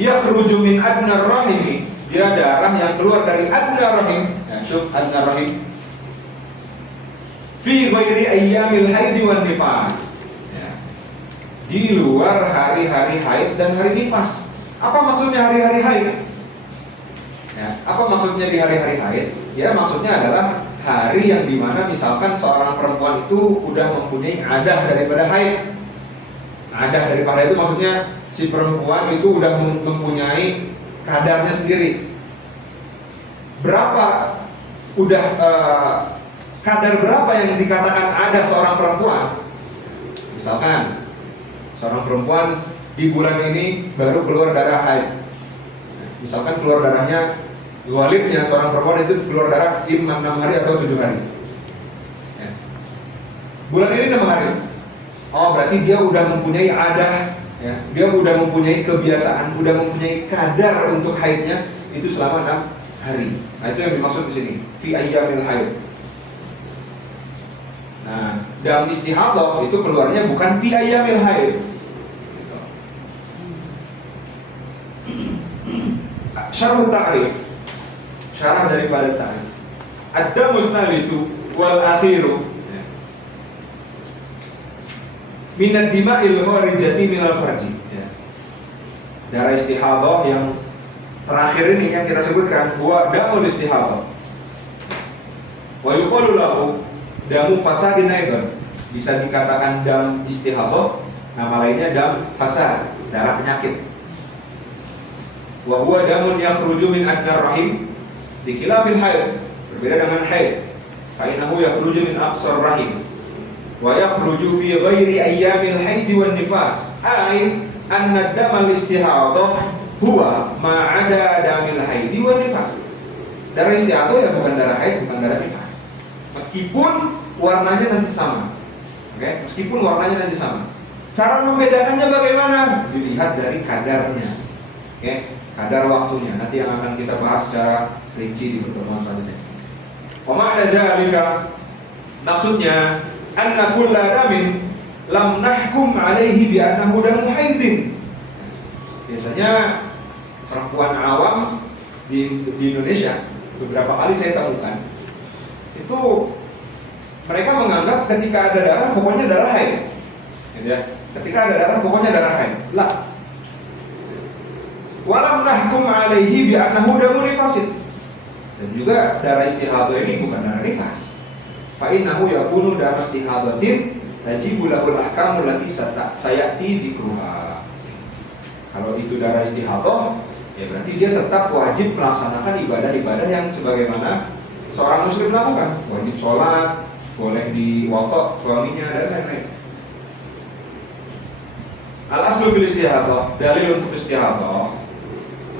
yakhruju min adna rahim. Dia darah yang keluar dari adna rahim. Ya, syuf adna rahim. Fi ghairi ayyamil haid wan nifas. Di luar hari-hari haid dan hari nifas. Apa maksudnya hari-hari haid? Ya, apa maksudnya di hari-hari haid? Ya, maksudnya adalah hari yang dimana misalkan seorang perempuan itu udah mempunyai adah daripada haid. Adah daripada itu maksudnya si perempuan itu udah mempunyai kadarnya sendiri. Berapa kadar berapa yang dikatakan ada seorang perempuan? Misalkan seorang perempuan di bulan ini baru keluar darah haid. Misalkan keluar darahnya, ghalibnya seorang perempuan itu keluar darah 6 hari atau 7 hari. Ya. Bulan ini 6 hari. Oh, berarti dia udah mempunyai adah, ya. Dia udah mempunyai kebiasaan, udah mempunyai kadar untuk haidnya itu selama 6 hari. Nah, itu yang dimaksud di sini, fi ayyamil haid. Nah, dalam istihadhah itu keluarnya bukan fi ayyamil haid. Syarh ta'rif. Syarah daripada ta'rif. Ad-damul tsalitsu wal akhiru min ad-dima'il kharijati min al-farji. Darah istihadhah yang terakhir ini yang kita sebutkan huwa damul istihadhah. Wa yuqalu lahu damu fasadin aidan. Bisa dikatakan dam istihadhah, nama lainnya dam fasad, darah penyakit. Wa huwa damun yakhruju min adnar rahim bi khilafil haid. Berbeda dengan haid. Fa innahu yakhruju min aqsar rahim wa yakhruju fi ghairi ayyamil haid wan nifas. Ai anna damal istihadhah huwa ma 'ada damil haid wan nifas. Darah istihadhah ya bukan darah haid, bukan darah nifas. Meskipun warnanya nanti sama. Oke, meskipun warnanya nanti sama. Cara membedakannya bagaimana? Dilihat dari kadarnya. Oke, kadar waktunya. Nanti yang akan kita bahas secara rinci di pertemuan selanjutnya. Wa ma'na dzalika, maksudnya anna kulla damin lam nahkum 'alaihi bi annahu damu haidin. Biasanya perempuan awam di Indonesia beberapa kali saya temukan itu mereka menganggap ketika ada darah pokoknya darah haid. Gitu ya. Ketika ada darah pokoknya darah haid. Lah. Walam nahkum 'alaihi bi annahu damu nifasin. Dan juga darah istihadhah ini bukan darah nifas. Fa innahu yakunu damu istihadhatin tajibu lahul ahkamul lati sayati dzikruha. Kalau itu darah istihadhah, ya berarti dia tetap wajib melaksanakan ibadah-ibadah yang sebagaimana seorang muslim lakukan. Wajib sholat, boleh diwakaf suaminya dan lain-lain. Al-aslu fil istihadhah, dalil untuk istihadhah.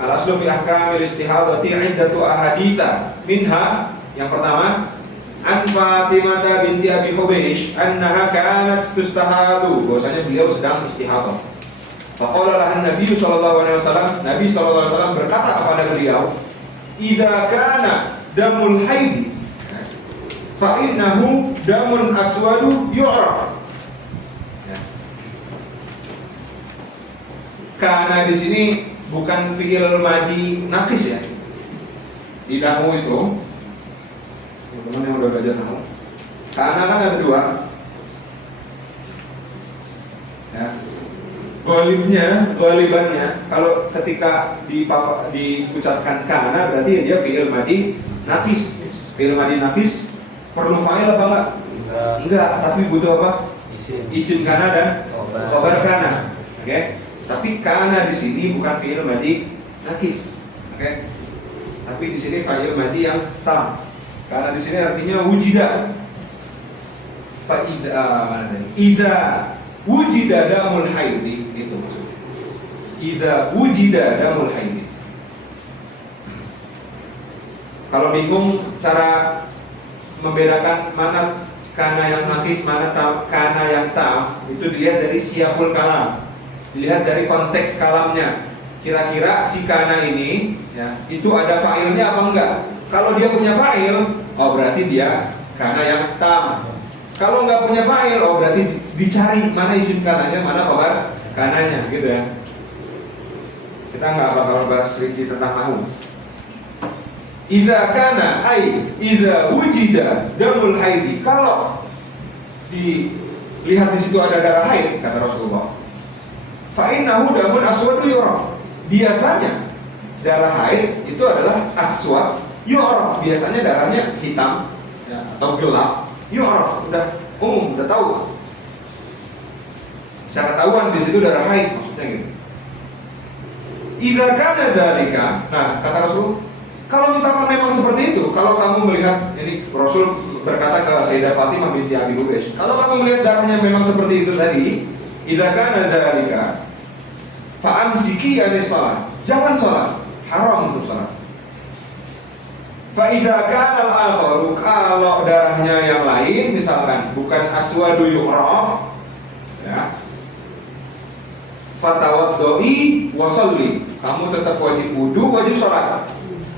Al-aslu fi ahkamil istihadhati 'iddatu ahaditsa. Minha, yang pertama, an Fatimah binti Abi Hubaysh annaha kanat tustahadu, bahwasanya beliau sedang istihadhah. Faqala lahan Nabi sallallahu alaihi wasallam, Nabi sallallahu alaihi wasallam berkata kepada beliau, "Idza kana damul haid fa innahu damun aswadu yu'raf." Ya. Karena di sini bukan fi'il madi naqis ya. Di nahu itu, teman-teman yang udah belajar nahu, karena kan ada dua. Ya. Galibannya kalau ketika diucapkan kana berarti dia fi'il madi naqis. Fi'il madi naqis perlu fa'il apa enggak? Enggak, tapi butuh apa? Isim kana dan khabar kana. Oke. Tapi kana di sini bukan fi'il madi naqis. Oke. Tapi di sini fa'il madi yang tam. Karena di sini artinya wujida. Ida wujida damul haidi, itu maksudnya. Ida wujida damul haidi. Kalau bingung cara membedakan mana kana yang naqis, mana kana yang tam, itu dilihat dari siyaqul kalam. Dilihat dari konteks kalamnya. Kira-kira si kana ini ya, itu ada fa'ilnya apa enggak? Kalau dia punya fa'il, oh berarti dia kana yang tam. Kalau nggak punya fa'il, oh berarti dicari mana isim kananya, mana khabar kananya, gitu ya. Kita nggak bakal bahas rinci tentang nahu. Idza kana ai idza wujida damul haidi. Kalau dilihat di situ ada darah haid, kata Rasulullah, fa innahu damun aswadu yuraf. Biasanya darah haid itu adalah aswad yuraf. Biasanya darahnya hitam ya, atau gelap. Yu'raf, udah umum, udah tahu. Bisa ketahuan di situ darah haid, maksudnya gitu. idza kana dzalika. Nah, kata Rasul, kalau misalkan memang seperti itu, kalau kamu melihat, ini Rasul berkata ke Sayyidah Fatimah binti Abi Hubaysh, kalau kamu melihat darahnya memang seperti itu tadi, idza kana dzalika fa amsiki anis shalah. Jangan salat, haram untuk salat. Fa idza kana al-akharu, kalau darahnya yang lain misalkan bukan aswadu yu'raf, ya. Fatawaddoi wa sholli. Kamu tetap wajib wudu, wajib salat.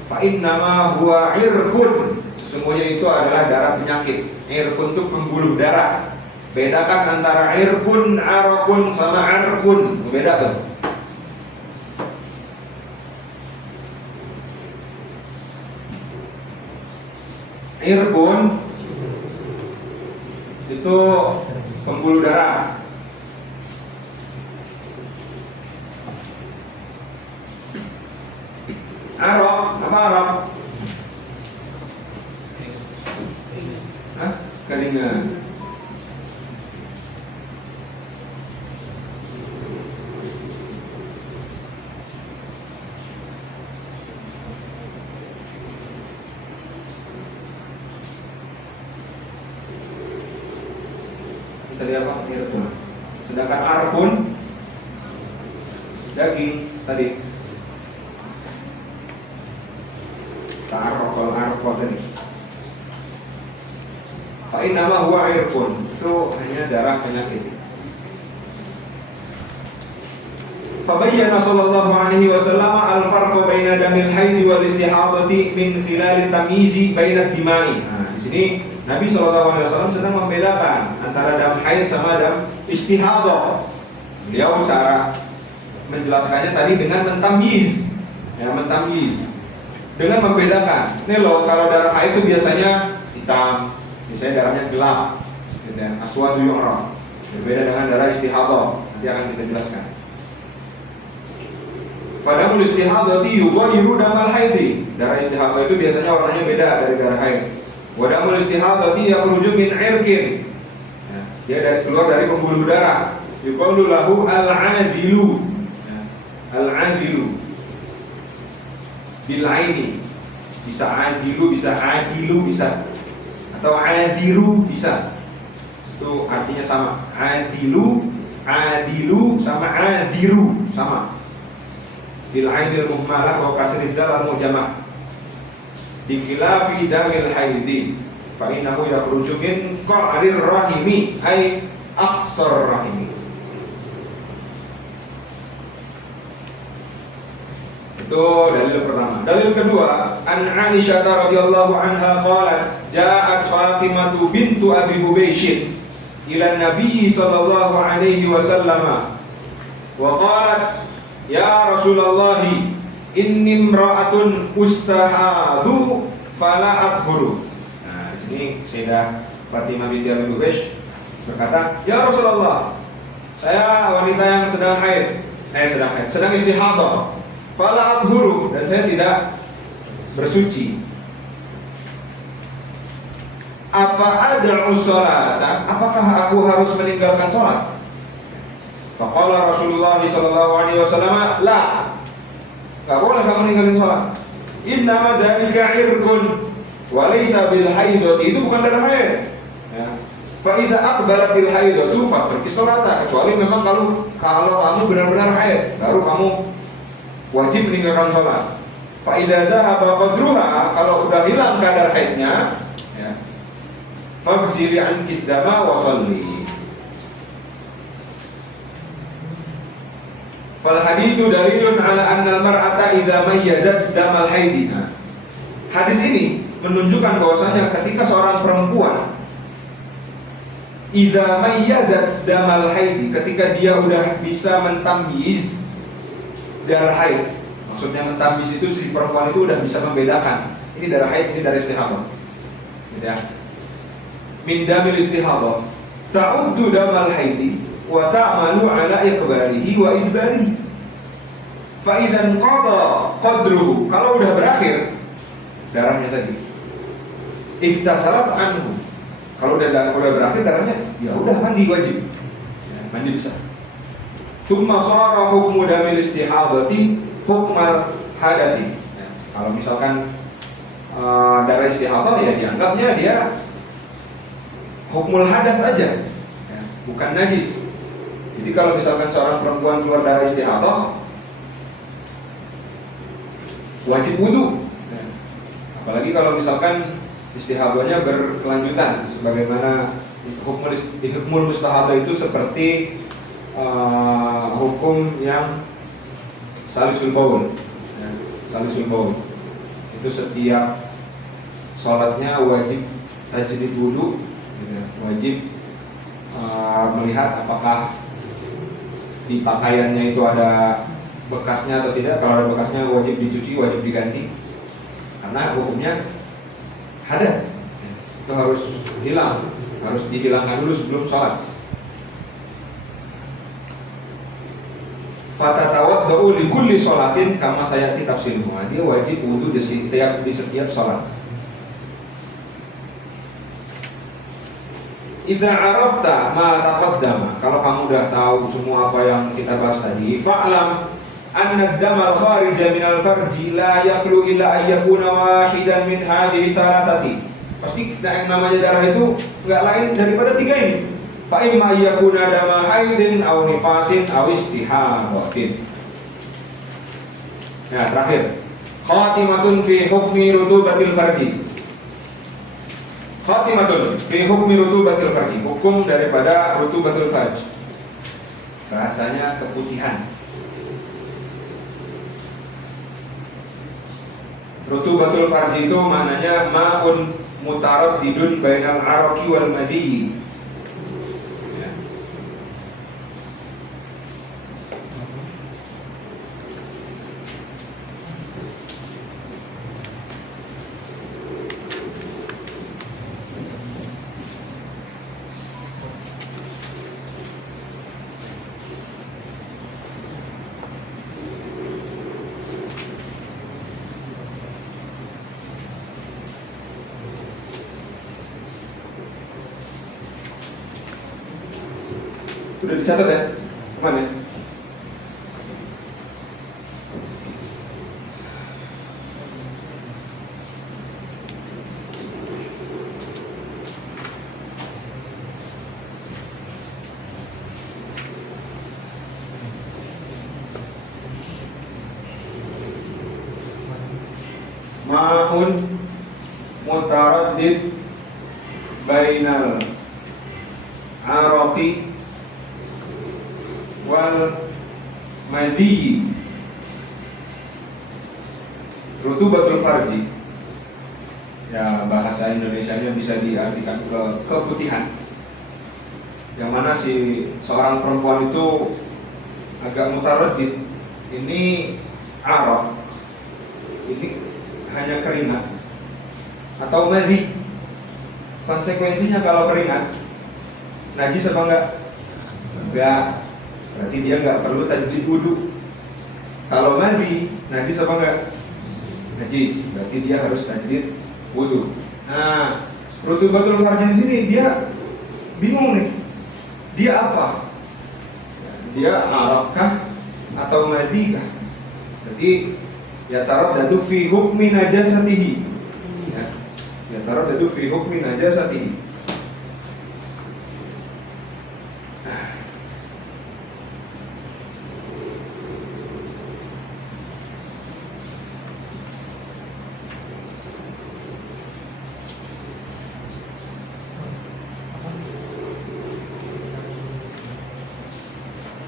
Fa innama huwa irqun. Sesungguhnya itu adalah darah penyakit. Irqun itu pembuluh darah. Bedakan antara irqun, arqun sama arqun. Beda tuh. Irqun itu pembuluh darah. Araq, apa Araq? Hah? Keringan. Tadi apa? Irqun. Sedangkan arqun daging tadi. Ta'arraq al-arqa tadi. Fa innama huwa irqun. Itu hanya darah penyakit. Fabayyana sallallahu alaihi wasallam al-farqa baina damil haid wal istihadati min khilal tamyizi baina ad-dima'i. Nah, di sini Nabi sallallahu alaihi wasallam sedang membedakan antara dam haid sama dam istihadah. Beliau cara menjelaskannya tadi dengan mentamyiz. Ya, mentamyiz. Dengan membedakan. Ini loh, kalau darah haid itu biasanya hitam, biasanya darahnya gelap, gitu ya. Aswadu yu'raf. Berbeda dengan darah istihadah. Nanti akan kita jelaskan. Pada istihadati yughayyiru damal haidi. Darah istihadah itu biasanya warnanya beda dari darah haid. Wa damul istihadati yakhruju min irqin. Ya, dia keluar dari pembuluh darah. Yuqalu lahu al-'adilu. Ya, al-'adilu. Bil aini. Bisa adilu, bisa adilu, bisa. Atau adiru bisa. Itu artinya sama. Adilu, adilu sama adiru sama. Bil ainil muhmalah wa kasril dal mujamah. Bi khilafi damil haidi fa innahu yakhruju min qa'rir rahimi ay aqsar rahimi. Itu dalil pertama. Dalil kedua, an Aisyah radhiyallahu anha qalat ja'at Fatimah bintu Abi Hubaysh ila Nabi sallallahu alaihi wasallam wa qalat ya Rasulullah, inni imra'atun ustahadu fala adhuru. Nah, di sini Sayyidah Fatimah binti Abi Hubaysh berkata, "Ya Rasulullah, saya wanita yang sedang istihadah. Fala adhuru, dan saya tidak bersuci. Apa ada sholatan? Apakah aku harus meninggalkan sholat?" Faqala Rasulullah sallallahu alaihi wasallam, "La. Enggak boleh kamu ninggalin sholat. Innama dzalika irqun wa laysa bil haidati." Itu bukan darah haid. Ya. Fa idza aqbalatil haidatu fatriki sholata, kecuali memang kalau kamu benar-benar haid, baru kamu wajib meninggalkan sholat. Fa idza dhahaba qadruha, kalau sudah hilang kadar haidnya, ya, faghsili anki dama wa sholli. Fal haditsu dalilun ala anna al-mar'ata idza mayyazat damal haidina. Hadis ini menunjukkan bahwasanya ketika seorang perempuan idza mayyazat damal haidi, ketika dia udah bisa mentamyiz darah haid. Maksudnya mentamyiz itu si perempuan itu udah bisa membedakan ini darah haid, ini darah istihadah. Gitu ya. Min damil istihadah ta'uddu damal haidi wa ta'malu ala iqbalihi wa idbarihi. Fa idzan qada qadruhu, kalau udah berakhir darahnya tadi, iktasalat anhu, kalau udah berakhir darahnya, ya udah mandi wajib. Ya, mandi bisa. Tsumma shara hukmu damil istihadati hukmal hadathi. Ya, kalau misalkan darah istihadah ya dianggapnya dia hukmul hadath aja, ya, bukan najis. Jadi kalau misalkan seorang perempuan keluar darah istihadah wajib wudu. Ya. Apalagi kalau misalkan istihadahnya berkelanjutan, sebagaimana hukmul mustahadah itu seperti hukum yang salisul baul, ya, salisul baul itu setiap sholatnya wajib tajdid wudu, gitu, wajib melihat apakah di pakaiannya itu ada bekasnya atau tidak. Kalau ada bekasnya wajib dicuci, wajib diganti, karena hukumnya hadath, itu harus hilang, harus dihilangkan dulu sebelum sholat. Fatatawaddau li kulli sholatin kama sayati tafsiruhu. Dia wajib wudu di setiap sholat. Idza arafta ma taqaddama, kalau kamu udah tahu semua apa yang kita bahas tadi, fa'lam anna ad-damal kharija min al-farji la yakhlu illa an yakuna wahidan min hadhihi thalathati. Pasti yang namanya darah itu enggak lain daripada tiga ini. Fa imma yakuna dama haidin aw nifasin aw istihadatin. Nah, terakhir. Khatimatun fi hukmi rutubatil farji. Khatimatun fi hukmi rutubatil farji. Hukum daripada rutubatul farj. Bahasanya keputihan. Rutubatul farji itu maknanya ma'un mutaraddidun bainal araqi wal madhi. Sudah dicatat ya? Mana? Ma'un mutaraddid bainal araqi wal madhi. Rutubatul farji, ya bahasa Indonesianya bisa diartikan ke keputihan, yang mana si seorang perempuan itu agak mutaraddid. Ini araq, ini hanya keringat atau madhi. Konsekuensinya kalau keringat najis apa enggak? Enggak. Berarti dia enggak perlu tajdid wudu. Kalau madhi najis apa enggak? Najis. Berarti dia harus tajdid wudu. Nah, rutubatul farji di sini dia bingung nih. Dia apa? Dia araqkah atau madhi kah? Berarti ya taraddadu fi hukmi najasatihi. Ya taraddadu fi hukmi najasatihi.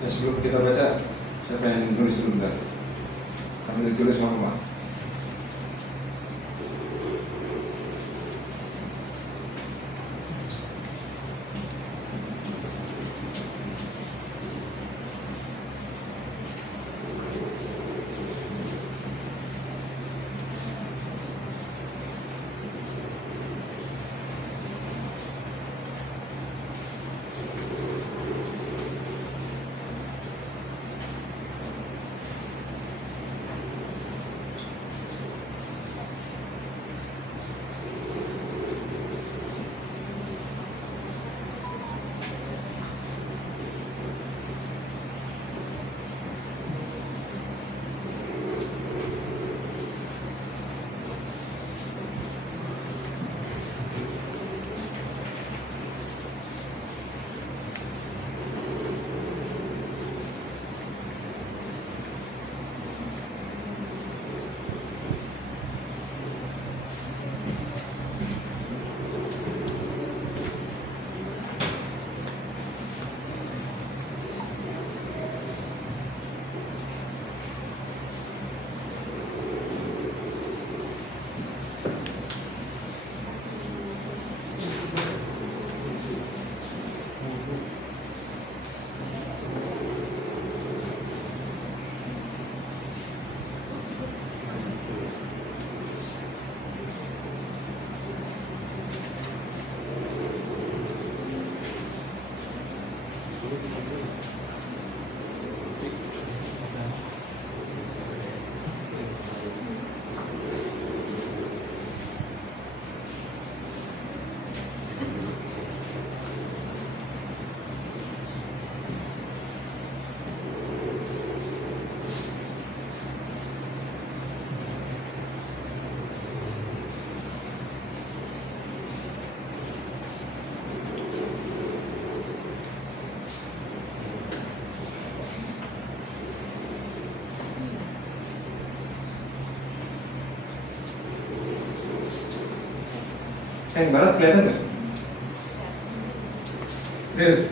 Ya, sebelum kita baca, siapa yang tulis dulu bentar? Kami ditulis sama Pak. Yang barat kelihatan nggak? Serius?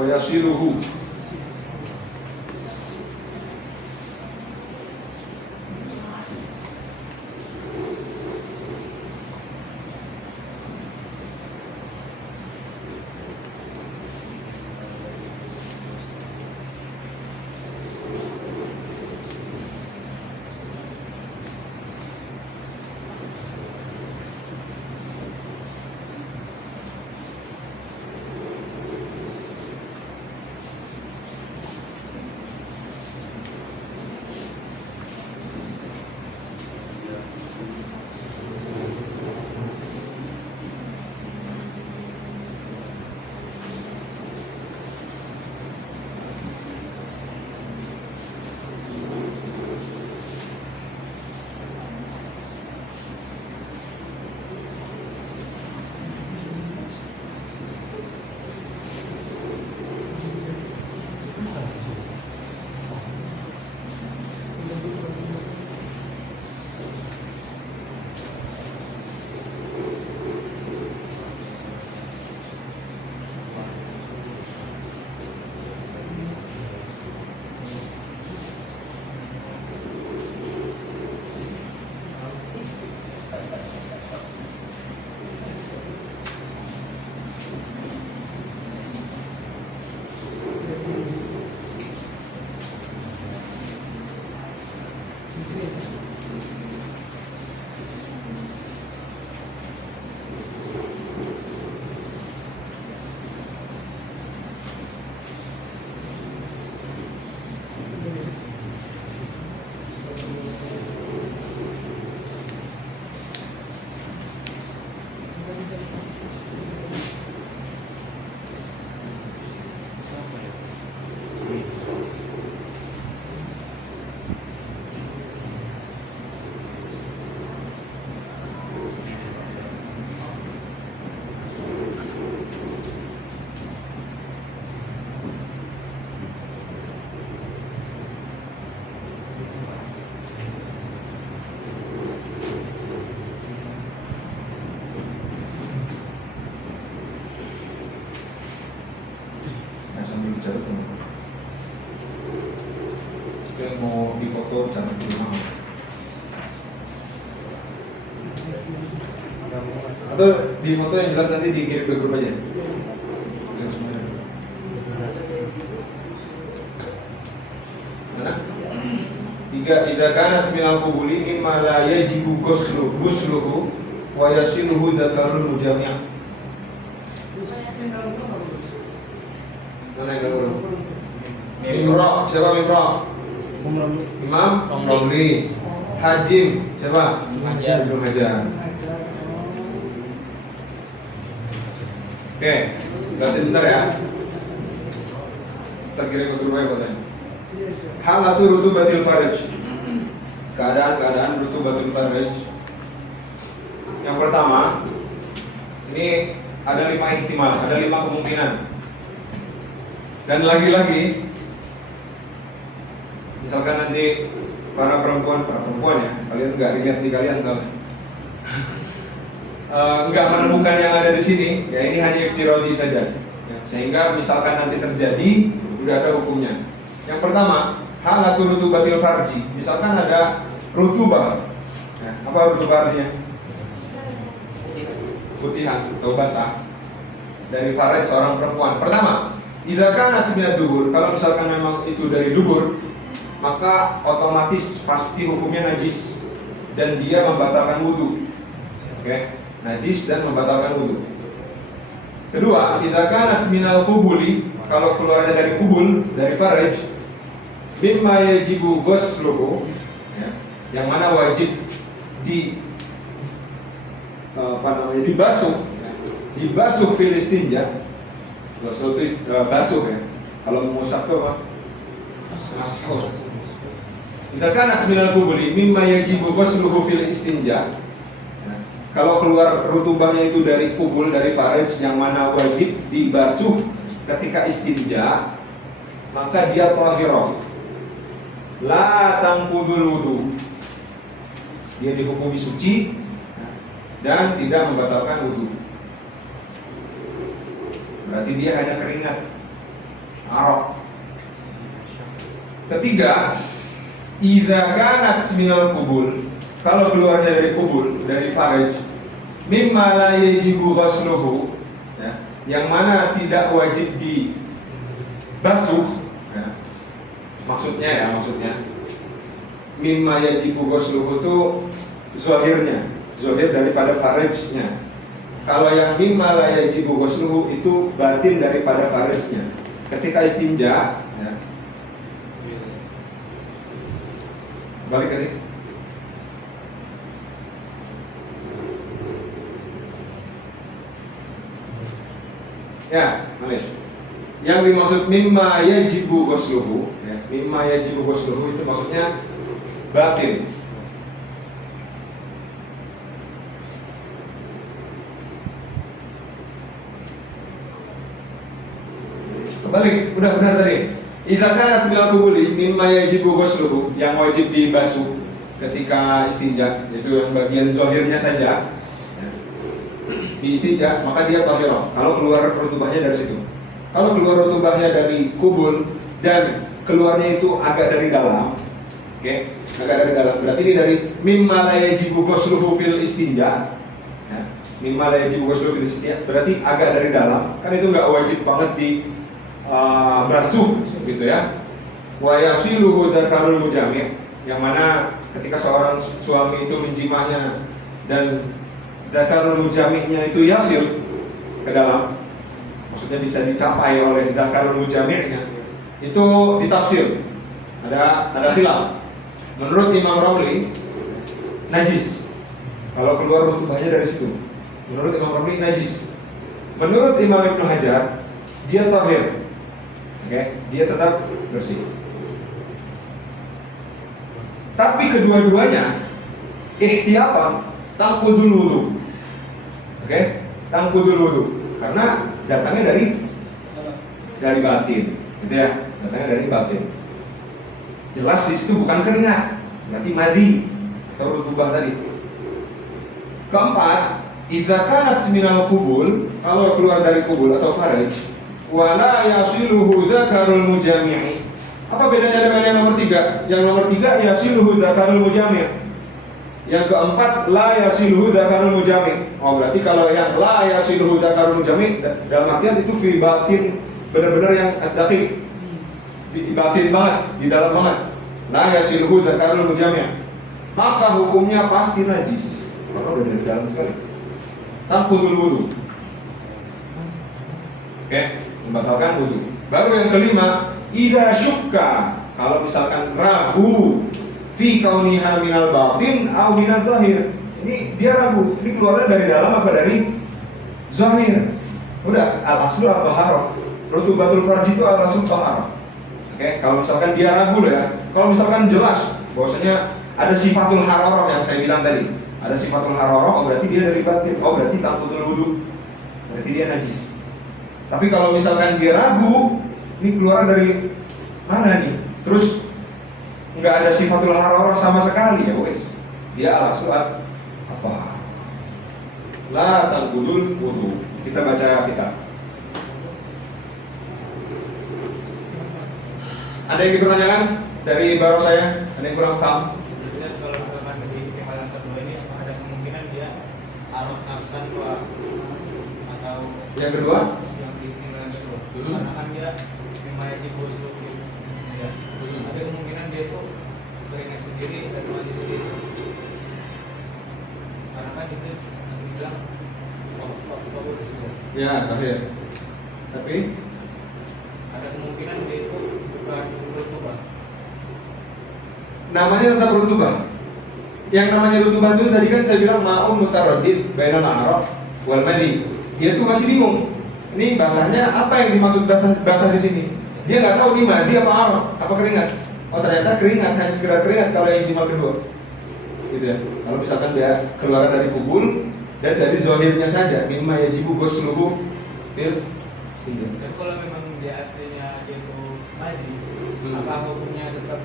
ويصله Yang mau difoto jangan di rumah. Atau di foto yang jelas nanti dikirim ke grup aja. Mana? Tiga, idza kanat minal qubuli mimma la yajibu ghusluhu wa yasiluhu dzakarul mujami'. Mana yang dulu? Mimra, siapa Mimra? Imam Romli. Hajim, siapa? Hajar. Ibnu Hajar. Oke, jelasin bentar ya. Terkirim ke grup aja katanya. Halatu rutubatil faraj. Keadaan rutubatil faraj. Yang pertama, ini ada 5 ihtimal, ada 5 kemungkinan. Dan lagi-lagi, misalkan nanti para perempuan ya, kalian nggak lihat di kalian kalau nggak menemukan yang ada di sini, ya ini hanya iftiradi saja. Ya, sehingga misalkan nanti terjadi, udah ada hukumnya. Yang pertama, halatu rutubatil farji. Misalkan ada rutubah. Ya, apa rutubah artinya? Putihan atau basah dari faraj seorang perempuan. Pertama, idza kanat minad dubur. Kalau misalkan memang itu dari dubur, maka otomatis pasti hukumnya najis dan dia membatalkan wudu. Oke, najis dan membatalkan wudu. Kedua, idza kanat minal qubuli. Kalau keluarnya dari kubul, dari faraj, mimma yajibu ghusluhu, ya, yang mana wajib dibasuh fil istinja. Ghusl itu basuh ya. Kalau mengusap itu apa? Masuk. Idza kanat minal qubuli mimma yajibu ghusluhu fil istinja. Kalau keluar rutubahnya itu dari kubul, dari faraj, yang mana wajib dibasuh ketika istinja, maka dia tahirah. La tanqudul wudu. Dia dihukumi suci dan tidak membatalkan wudu. Berarti dia hanya keringat, araq. Ketiga, idza kanat minal qubul. Kalau keluarnya dari kubul, dari faraj, mimma la yajibu ghusluhu, ya, yang mana tidak wajib dibasuh, ya. Maksudnya mimma yajibu ghusluhu itu zahirnya, zahir daripada farajnya. Kalau yang mimma la yajibu ghusluhu itu batin daripada farajnya. Ketika istinja, ya. Balik ke sini. Ya, Manis. Yang dimaksud mimma yajibu ghusluhu, ya, mimma yajibu ghusluhu itu maksudnya batin. Kembali, udah benar tadi. Idza kanat minal qubuli mimma yajibu ghusluhu, yang wajib dibasuh ketika istinja, itu yang bagian zahirnya saja. Di istinja, maka dia tahirah. Kalau keluar rutubahnya dari situ. Kalau keluar rutubahnya dari kubul dan keluarnya itu agak dari dalam, oke, agak dari dalam. Berarti ini dari mimma la yajibu ghusluhu fil istinja. Ya, mimma la yajibu ghusluhu fil istinja, berarti agak dari dalam. Kan itu nggak wajib banget di basuh, gitu ya. Wa yasiluhu dzakarul mujami', yang mana ketika seorang suami itu menjimahnya dan dzakarul mujami'nya itu yasil ke dalam, maksudnya bisa dicapai oleh dzakarul mujami'nya, itu ditafsir. Ada khilaf. Menurut Imam Romli najis. Kalau keluar rutubahnya dari situ. Menurut Imam Romli najis. Menurut Imam Ibnu Hajar dia tahir. Oke, dia tetap bersih. Tapi kedua-duanya ihtiyatan tanqudul wudu. Oke, tanqudul wudu. Karena datangnya dari batin, gitu ya. Datangnya dari batin. Jelas di situ bukan keringat, berarti madi atau rutubah tadi. Keempat, idza kanat minal qubul, kalau keluar dari kubul atau faraj, wala yasiluhu dzakarul mujami', Apa bedanya dengan yang nomor 3? Yang nomor 3 yasiluhu dzakarul mujami'. Yang keempat la yasiluhu dzakarul mujami'. Oh, berarti kalau yang la yasiluhu dzakarul mujami' dalam artian itu fi batin, benar-benar yang dakik. Di batin banget, di dalam banget. La yasiluhu dzakarul mujami'. Maka hukumnya pasti najis. Karena udah dari dalam sekali. Tanqudul wudu. Oke, membatalkan wudu. Baru yang kelima, idza syukka, kalau misalkan ragu fi kauniha minal batin au minal zahir. Ini dia ragu, ini keluarnya dari dalam apa dari zahir. Udah, al-aslu at-taharah. Rutubatul farji itu al-aslu taharah. Oke, kalau misalkan dia ragu ya. Kalau misalkan jelas bahwasanya ada sifatul hararah yang saya bilang tadi. Ada sifatul hararah, oh berarti dia dari batin. Oh berarti tanqutul wudu. Berarti dia najis. Tapi kalau misalkan dia ragu, ini keluar dari mana nih? Terus nggak ada sifatul hararah sama sekali ya wes. Dia ala suat apa? La tanqudul wudu. Kita baca kita. Ada yang dipertanyakan dari baru saya? Ada yang kurang paham? Jadi kalau misalkan di istimewa kedua ini ada kemungkinan dia arok nafsan atau Yang kedua? yang di istimewa kedua. Karena kan dia memang di bos sendiri. Ada kemungkinan dia tuh keringat sendiri dan masih sendiri. Karena kan itu nanti bilang kabur sendiri. Ya, terakhir. Tapi Ada kemungkinan dia itu bukan rutubah. namanya tetap rutubah. Yang namanya rutubah itu tadi kan saya bilang ma'un mutaraddid bainal a'raq wal madi. Dia tuh masih bingung. Ini bahasanya apa yang dimaksud bahasa di sini? Dia nggak tahu ini madi apa a'raq, apa keringat. Oh ternyata keringat, hanya sekedar keringat kalau yang istimewa kedua. Gitu ya. Kalau misalkan dia keluar dari kubul dan dari zahirnya saja, mimma yajibu ghusluhu fil istinja. Dan kalau memang dia aslinya dia itu masih, apa hukumnya tetap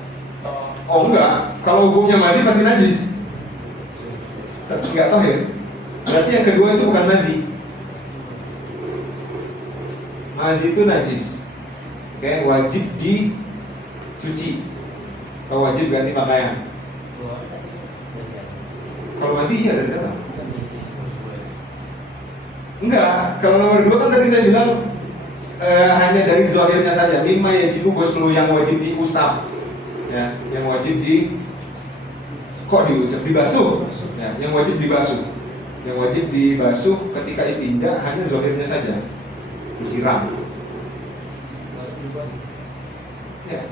Oh enggak, kalau hukumnya mandi pasti najis. Tapi nggak tahu ya. Berarti yang kedua itu bukan mandi. Mandi itu najis. Oke, wajib dicuci. Kalau wajib ganti pakaian. Kalau mandi iya dari dalam. Enggak, kalau nomor 2 kan tadi saya bilang hanya dari zahirnya saja. Mimma yajibu ghuslu, yang wajib diusap. Ya, yang wajib dibasuh. Ya, yang wajib dibasuh. Yang wajib dibasuh ketika istinja hanya zahirnya saja. Disiram. Ya.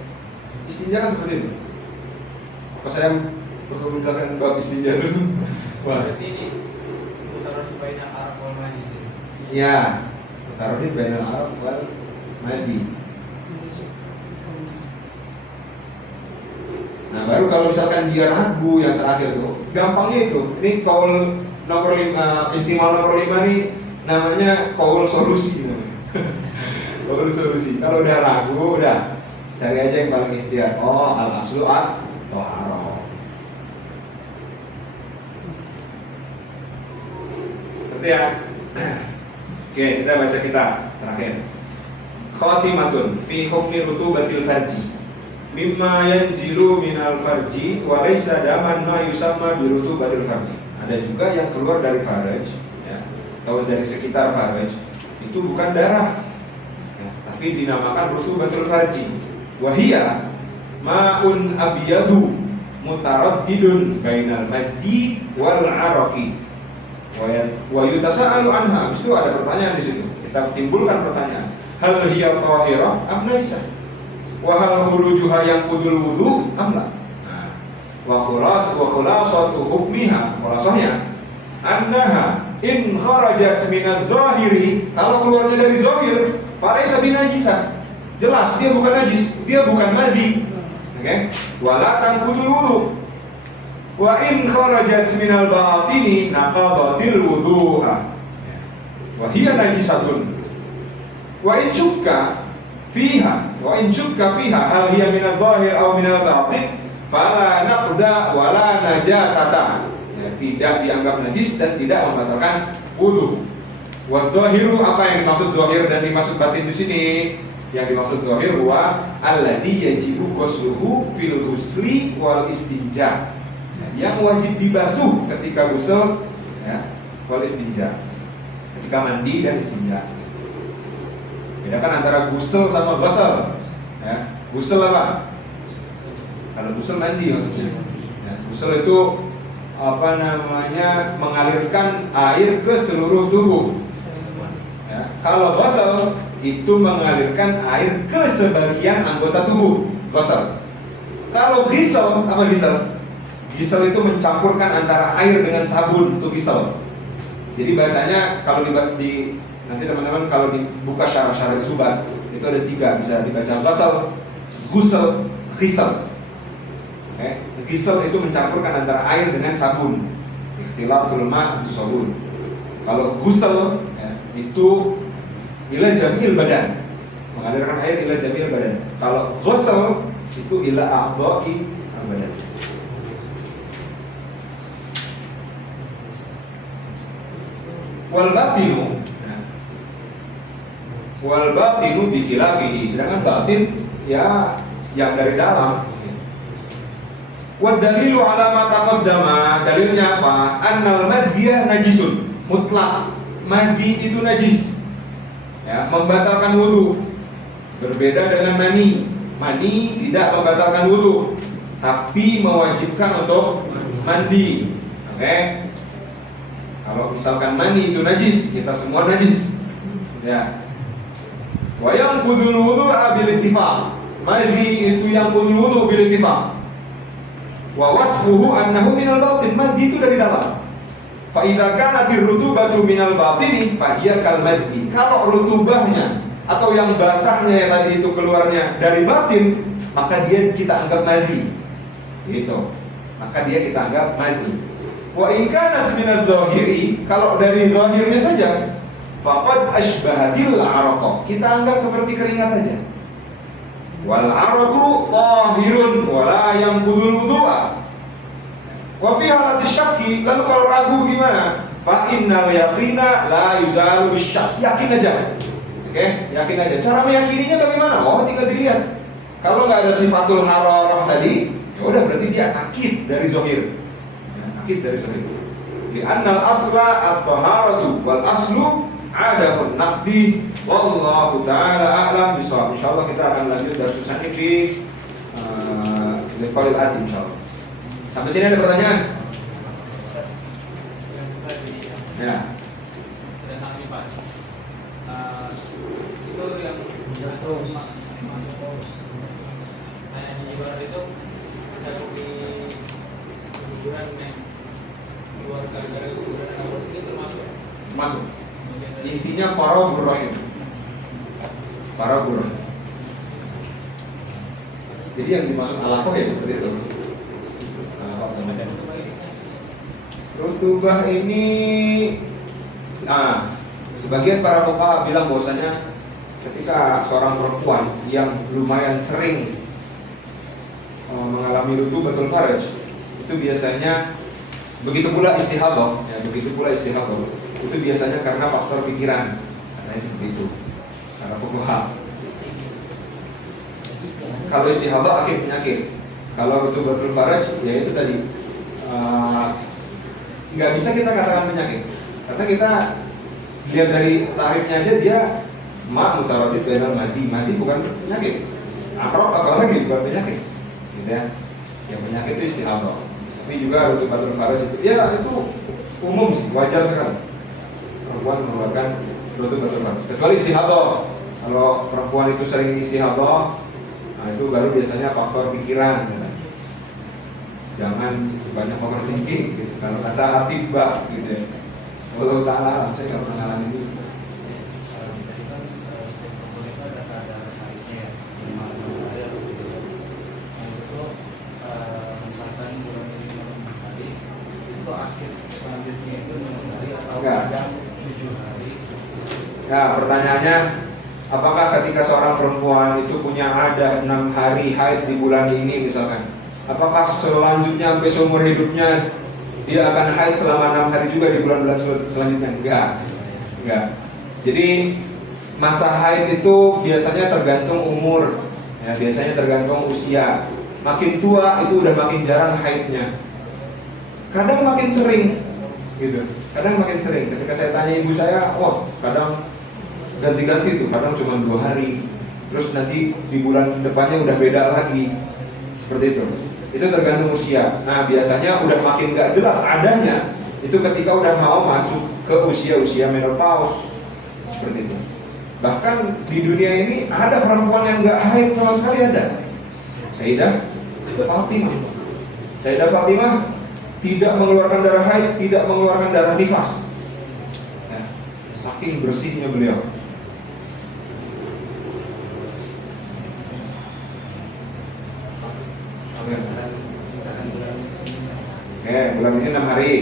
Istinja kan seperti itu. Apa saya perlu menjelaskan bab istinja dulu? Wah. berarti ini putaran bainal arab wal madi. Ya, taruh di bainal arab wal madi. Nah, baru kalau misalkan dia ragu yang terakhir tuh, gampangnya itu. Ini kaul nomor 5, ihtimal nomor 5 nih namanya kaul solusi namanya. Kaul solusi. Kalau udah ragu, udah cari aja yang paling ikhtiar. Oh, al-aslu at-taharah. Ngerti ya? Oke, kita baca kita terakhir. Khatimatun fi hukmi rutubatil farji. Mimma yanzilu minal farji wa laysa daman ma yusamma bi rutubatil farji. Ada juga yang keluar dari faraj ya, atau dari sekitar faraj. Itu bukan darah. Ya, tapi dinamakan rutubatul farji. Wa hiya ma'un abyadu mutaraddidun bainal maddi wal araqi. Wa yutasa'alu anha. Habis itu ada pertanyaan di situ. Kita timbulkan pertanyaan. Hal hiya tahirah am najisah? Wa hal hurujuha yang qudul wudu am la? Nah, wa khulasatu hukmiha, khulasahnya annaha in kharajat minadh dhahiri, kalau keluarnya dari zahir, falaysa binajisah. Jelas dia bukan najis, dia bukan madi. Oke? Wala tanqudul wudu. Wa in kharajat minal batini naqadatil wudu'a. Wa hiya najisatun. Wa in syukka fiha hal hiya minal zahir aw minal batin fala naqda wala najasata. Ya, tidak dianggap najis dan tidak membatalkan wudu. Wa zahiru, apa yang dimaksud zahir dan dimaksud batin di sini? Yang dimaksud zahir huwa alladhi yajibu ghusluhu fil ghusli wal istinja. Yang wajib dibasuh ketika ghusl ya, wal istinja. Ketika mandi dan istinja. Bedakan antara ghusl sama ghusl. Ya, ghusl apa? Kalau ghusl mandi maksudnya. Ya, ghusl itu apa namanya, mengalirkan air ke seluruh tubuh. Ya, kalau ghusl itu mengalirkan air ke sebagian anggota tubuh. Ghusl. Kalau ghisl, apa ghisl? Ghisl itu mencampurkan antara air dengan sabun, itu ghisl. Jadi bacanya kalau di nanti teman-teman kalau dibuka syarah-syarah Subhat itu ada 3, bisa dibaca ghusl, ghusl, ghisl. Ghisl itu mencampurkan antara air dengan sabun. Ikhtilatul ma' bisabun. Kalau ghusl ya, itu ila jamil badan, mengalirkan air ila jamil badan. Kalau ghusl itu ila a'dha'i badan. Wal batinu bi khilafihi, sedangkan batin ya yang dari dalam. Wa dalilu ala ma taqaddama, dalilnya apa? Annal madhiya najisun, mutlak madi itu najis. Ya, membatalkan wudu. Berbeda dengan mani. Mani tidak membatalkan wudu, tapi mewajibkan untuk mandi. Oke. Kalau misalkan mani itu najis, kita semua najis. Ya. Wa yanqudul wudu'a bil ittifaq. Mani itu yang qudul wudu bil ittifaq. Wa wasfuhu annahu minal batin, madi itu dari dalam. Fa idza kanatir rutubatu minal batini fa hiya kal madhi. Kalau rutubahnya atau yang basahnya yang tadi itu keluarnya dari batin, maka dia kita anggap madi. Gitu. Maka dia kita anggap madi. Wa in kanat minadz zahiri, kalau dari zahirnya saja, faqad ashbahatil araqa. Kita anggap seperti keringat aja. Wal araqu tahirun wa la yanqudul wudu'a. Wa fi halati syakki, lalu kalau ragu bagaimana? Fa innal yaqina la yuzalu bisyak. Yakin aja. Oke, yakin aja. Cara meyakininya bagaimana? Oh, tinggal dilihat. Kalau nggak ada sifatul hararah tadi, ya udah berarti dia akid dari zahir. Ya, akid dari zahir. Li annal asla at-taharatu wal aslu adapun naqdi, wallahu taala a'lam bishawab. Insyaallah kita akan lanjut dari susah ini di liqa'il ati insyaallah. Sampai sini ada pertanyaan? Ya. Dan kami pas itu yang terus masuk. Nah, yang ibarat itu ada kuburan yang keluar gara-gara kuburan yang ini termasuk. Masuk. Intinya faragul rahim. Faragul rahim. Jadi yang dimaksud alaqah ya seperti itu. Rutubah ini, sebagian para fuqaha bilang bahwasanya ketika seorang perempuan yang lumayan sering mengalami rutubatul faraj, itu biasanya begitu pula istihadah, itu biasanya karena faktor pikiran, katanya seperti itu. Para fuqaha. Kalau istihadah akid penyakit, kalau rutubatul faraj ya itu tadi. Nggak bisa kita katakan penyakit, karena kita lihat dari tarifnya aja dia mutaradid bainal madi bukan penyakit. Amrok apalagi bukan penyakit, gitu ya. Yang penyakit itu istihadah. Tapi juga rutubatul faraj itu, ya itu umum sih, wajar sekali perempuan mengeluarkan rutubatul faraj. Kecuali istihadah. Kalau perempuan itu sering istihadah, nah itu baru biasanya faktor pikiran. Gitu. Jangan banyak overthinking gitu. Kalau kata atibah gitu ya. Allah Ta'ala, saya nggak pernah ngalamin itu. Nah, pertanyaannya, apakah ketika seorang perempuan itu punya adah 6 hari haid di bulan ini misalkan, apakah selanjutnya sampai seumur hidupnya dia akan haid selama 6 hari juga di bulan-bulan selanjutnya? Enggak. Jadi masa haid itu biasanya tergantung umur, ya, biasanya tergantung usia. Makin tua itu udah makin jarang haidnya. Kadang makin sering, gitu. Kadang makin sering. Ketika saya tanya ibu saya, wah kadang ganti-ganti tuh, kadang cuma 2 hari. Terus nanti di bulan depannya udah beda lagi, seperti itu. Itu tergantung usia. Nah biasanya udah makin gak jelas adanya itu ketika udah mau masuk ke usia-usia menopause, seperti itu. Bahkan di dunia ini ada perempuan yang gak haid sama sekali ada. Sayyidah Fatimah. Sayyidah Fatimah tidak mengeluarkan darah haid, tidak mengeluarkan darah nifas. Ya, saking bersihnya beliau. Oke, bulan ini 6 hari.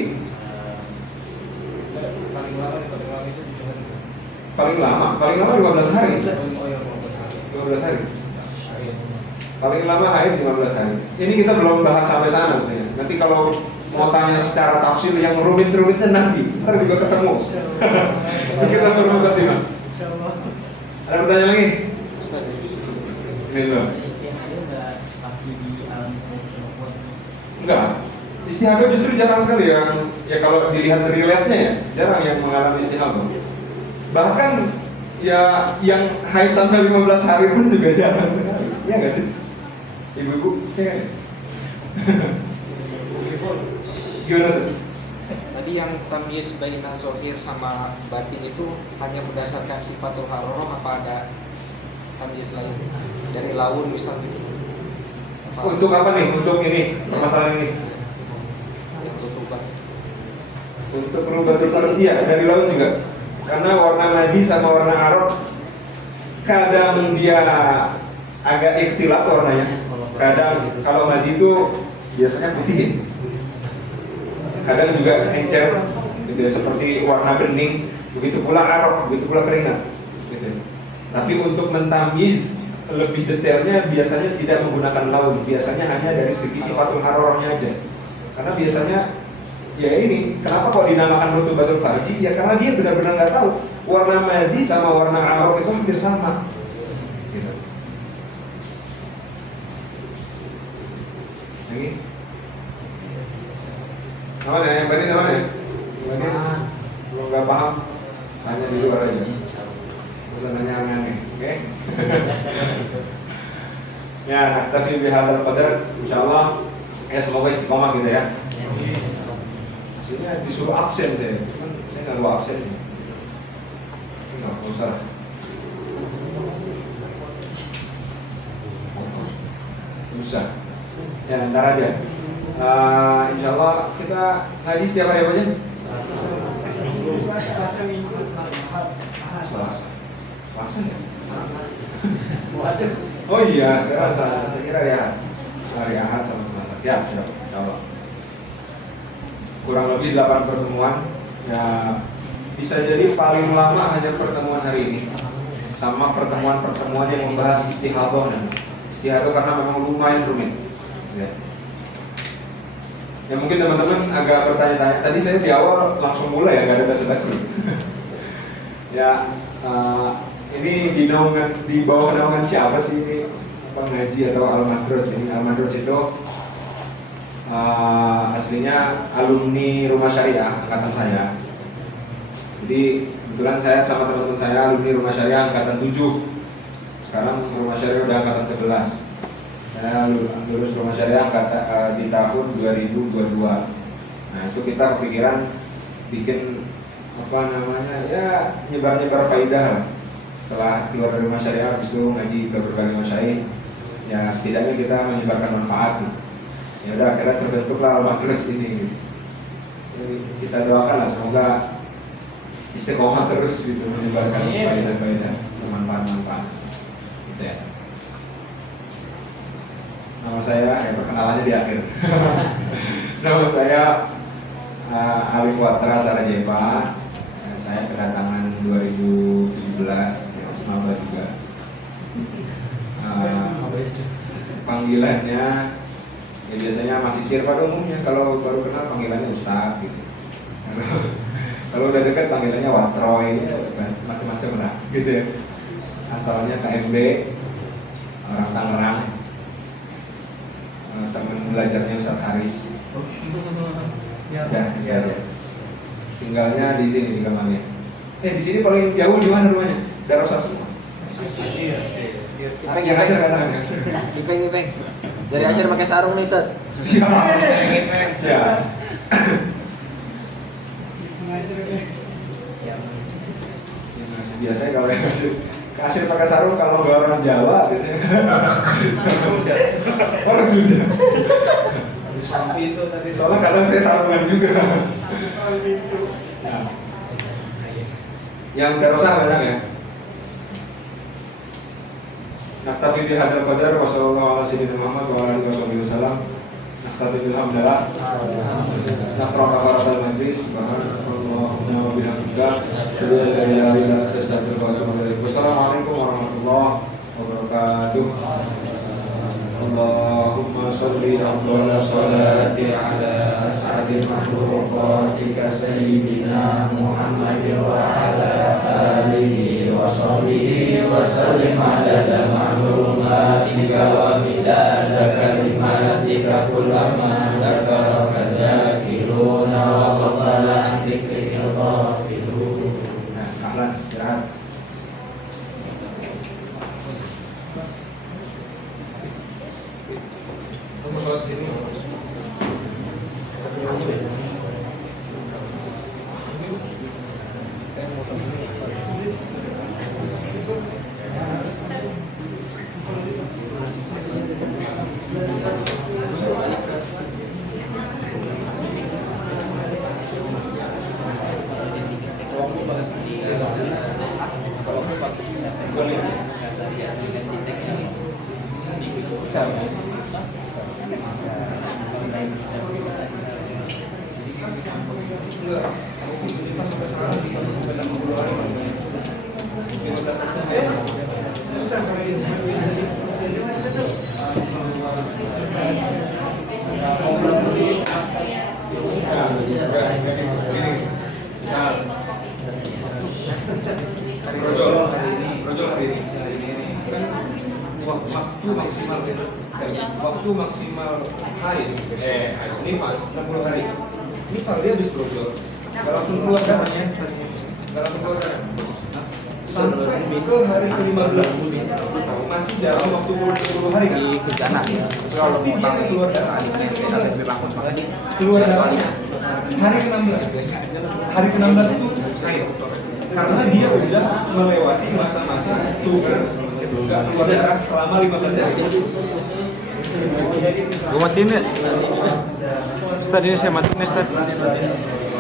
Paling lama itu 15 hari. Oh ya, 15 hari. Paling lama haid 15 hari. Ini kita belum bahas sampai sana sebenarnya. Nanti kalau mau tanya secara tafsir yang rumit-rumitnya nanti, ntar juga ketemu. Kita suruh Fatimah. Ada pertanyaan lagi? Ustaz, Ini loh. istihadah nggak pasti dialami sama perempuan? Enggak. Istihadah justru jarang sekali yang ya kalau dilihat dari relate-nya ya, jarang yang mengalami istihadah. Bahkan ya yang haid sampai 15 hari pun juga jarang sekali. Iya enggak sih? Ibu-ibu, ya kan? Gimana sih? Tadi yang tamyiz baina zahir sama batin itu hanya berdasarkan sifatul haroroh, apa ada tamyiz lain dari laun misalnya gitu? Untuk apa nih? Untuk ini, permasalahan ini. Yang tutupan. Untuk rubatul farj, iya dari laut juga. Karena warna nadi sama warna arok kadang dia agak ikhtilat warnanya. Kadang kalau nadi itu biasanya putih. Kadang juga encer, gitu ya, seperti warna bening. Begitu pula arok, begitu pula keringat. Gitu. Tapi untuk mentamyiz lebih detailnya biasanya tidak menggunakan laun. Biasanya hanya dari segi sifatul harorahnya aja. Karena biasanya ya ini, kenapa kok dinamakan rutubatul farji? Ya karena dia benar-benar nggak tahu warna nadi sama warna arok itu hampir sama. Gitu. Lagi? Nama ya, yang tadi nama ya? Yang tadi belum nggak paham, tanya di luar aja. Bisa nanya aneh, oke? Ya, nah, tapi bihadzal qadar, insyaallah ya semoga istiqomah gitu ya. Hasilnya disuruh absen saya, cuman saya nggak mau absen. Nggak usah. Bisa. Ya, ntar aja. Insyaallah kita ngaji setiap hari apa aja? Selasa ya? Oh iya, saya kira ya hari Ahad sama Selasa. Siap, insyaallah. Kurang lebih 8 pertemuan. Ya, bisa jadi paling lama hanya pertemuan hari ini sama pertemuan-pertemuan yang membahas istihadah. Istihadah karena memang lumayan rumit. Ya mungkin teman-teman agak bertanya-tanya. Tadi saya di awal langsung mulai ya, nggak ada basa-basi. Ya, ini di bawah naungan siapa sih ini pengaji atau Al-Madroj? Ini Al-Madroj itu aslinya alumni Rumah Syariah angkatan saya. Jadi kebetulan saya sama teman-teman saya alumni Rumah Syariah angkatan 7. Sekarang Rumah Syariah udah angkatan 11. Saya lulus Rumah Syariah di tahun 2022. Nah itu kita kepikiran bikin apa namanya ya nyebar faidah lah. Setelah keluar dari Rumah Syariah habis itu ngaji ke berbagai masyayikh, ya setidaknya kita menyebarkan manfaat gitu. Ya udah akhirnya terbentuklah Al-Madroj ini gitu. Jadi kita doakan lah semoga istiqomah terus gitu menyebarkan faidah-faidah, manfaat-manfaat gitu ya. Nama saya, ya perkenalannya di akhir. Nama saya Alif Watra Sarajeva. Saya kedatangan 2017, ya, semoga juga. Panggilannya, ya biasanya masih sir pada umumnya. Kalau baru kenal panggilannya Ustaz gitu. Kalau udah dekat panggilannya Watroy, macam-macam lah, gitu ya. Asalnya KMB, orang Tangerang, teman belajarnya Ustaz Haris. Ya. Tinggalnya di sini di kamarnya. Di sini paling jauh di mana rumahnya? Darussalam. Yang Asyir kan? Ipeng. Dari Asyir pakai sarung nih, Ustaz. Siap. Biasanya kalau yang Asyir pakai sarung kalau nggak orang Jawa, orang Sunda. Sampai itu tadi Soalnya kadang saya sarungan juga. Nah. Yang Darussalam banyak ya. Naktafi bi hadzal qadar wa sallallahu ala sayyidina Muhammad wa ala alihi wasallam. Naktafi bil hamdalillah. Naqra kafaratul majlis subhanallah wa bihamdika la ilaha illa anta astaghfiruka wa atubu ilaik. Wassalamualaikum warahmatullahi wabarakatuh. Allahumma sholli afdhala sholati ala as'adil makhluqatika sayyidina Muhammadin wa ala alihi wa sahbihi wa sallim adada ma'lumatika wa midada kalimatika kullama dzakaraka dzakiruna wa ghafala an dzikrika ghafilun. Nah, ahlan, istirahat. Kamu sholat sini. Waktu maksimal haid nifas 60 hari. Misal dia habis brojol, nggak langsung keluar darahnya, nggak langsung keluar darah. Sampai ke hari ke-15 masih dalam waktu 10 hari kan? Tapi dia kan keluar darah. Keluar darahnya hari ke-16. Hari ke-16 itu haid. Karena dia sudah melewati masa-masa tuber nggak keluar darah selama 15 hari. Gue matiin ya. Ustaz, ini saya matiin ya, Ustaz.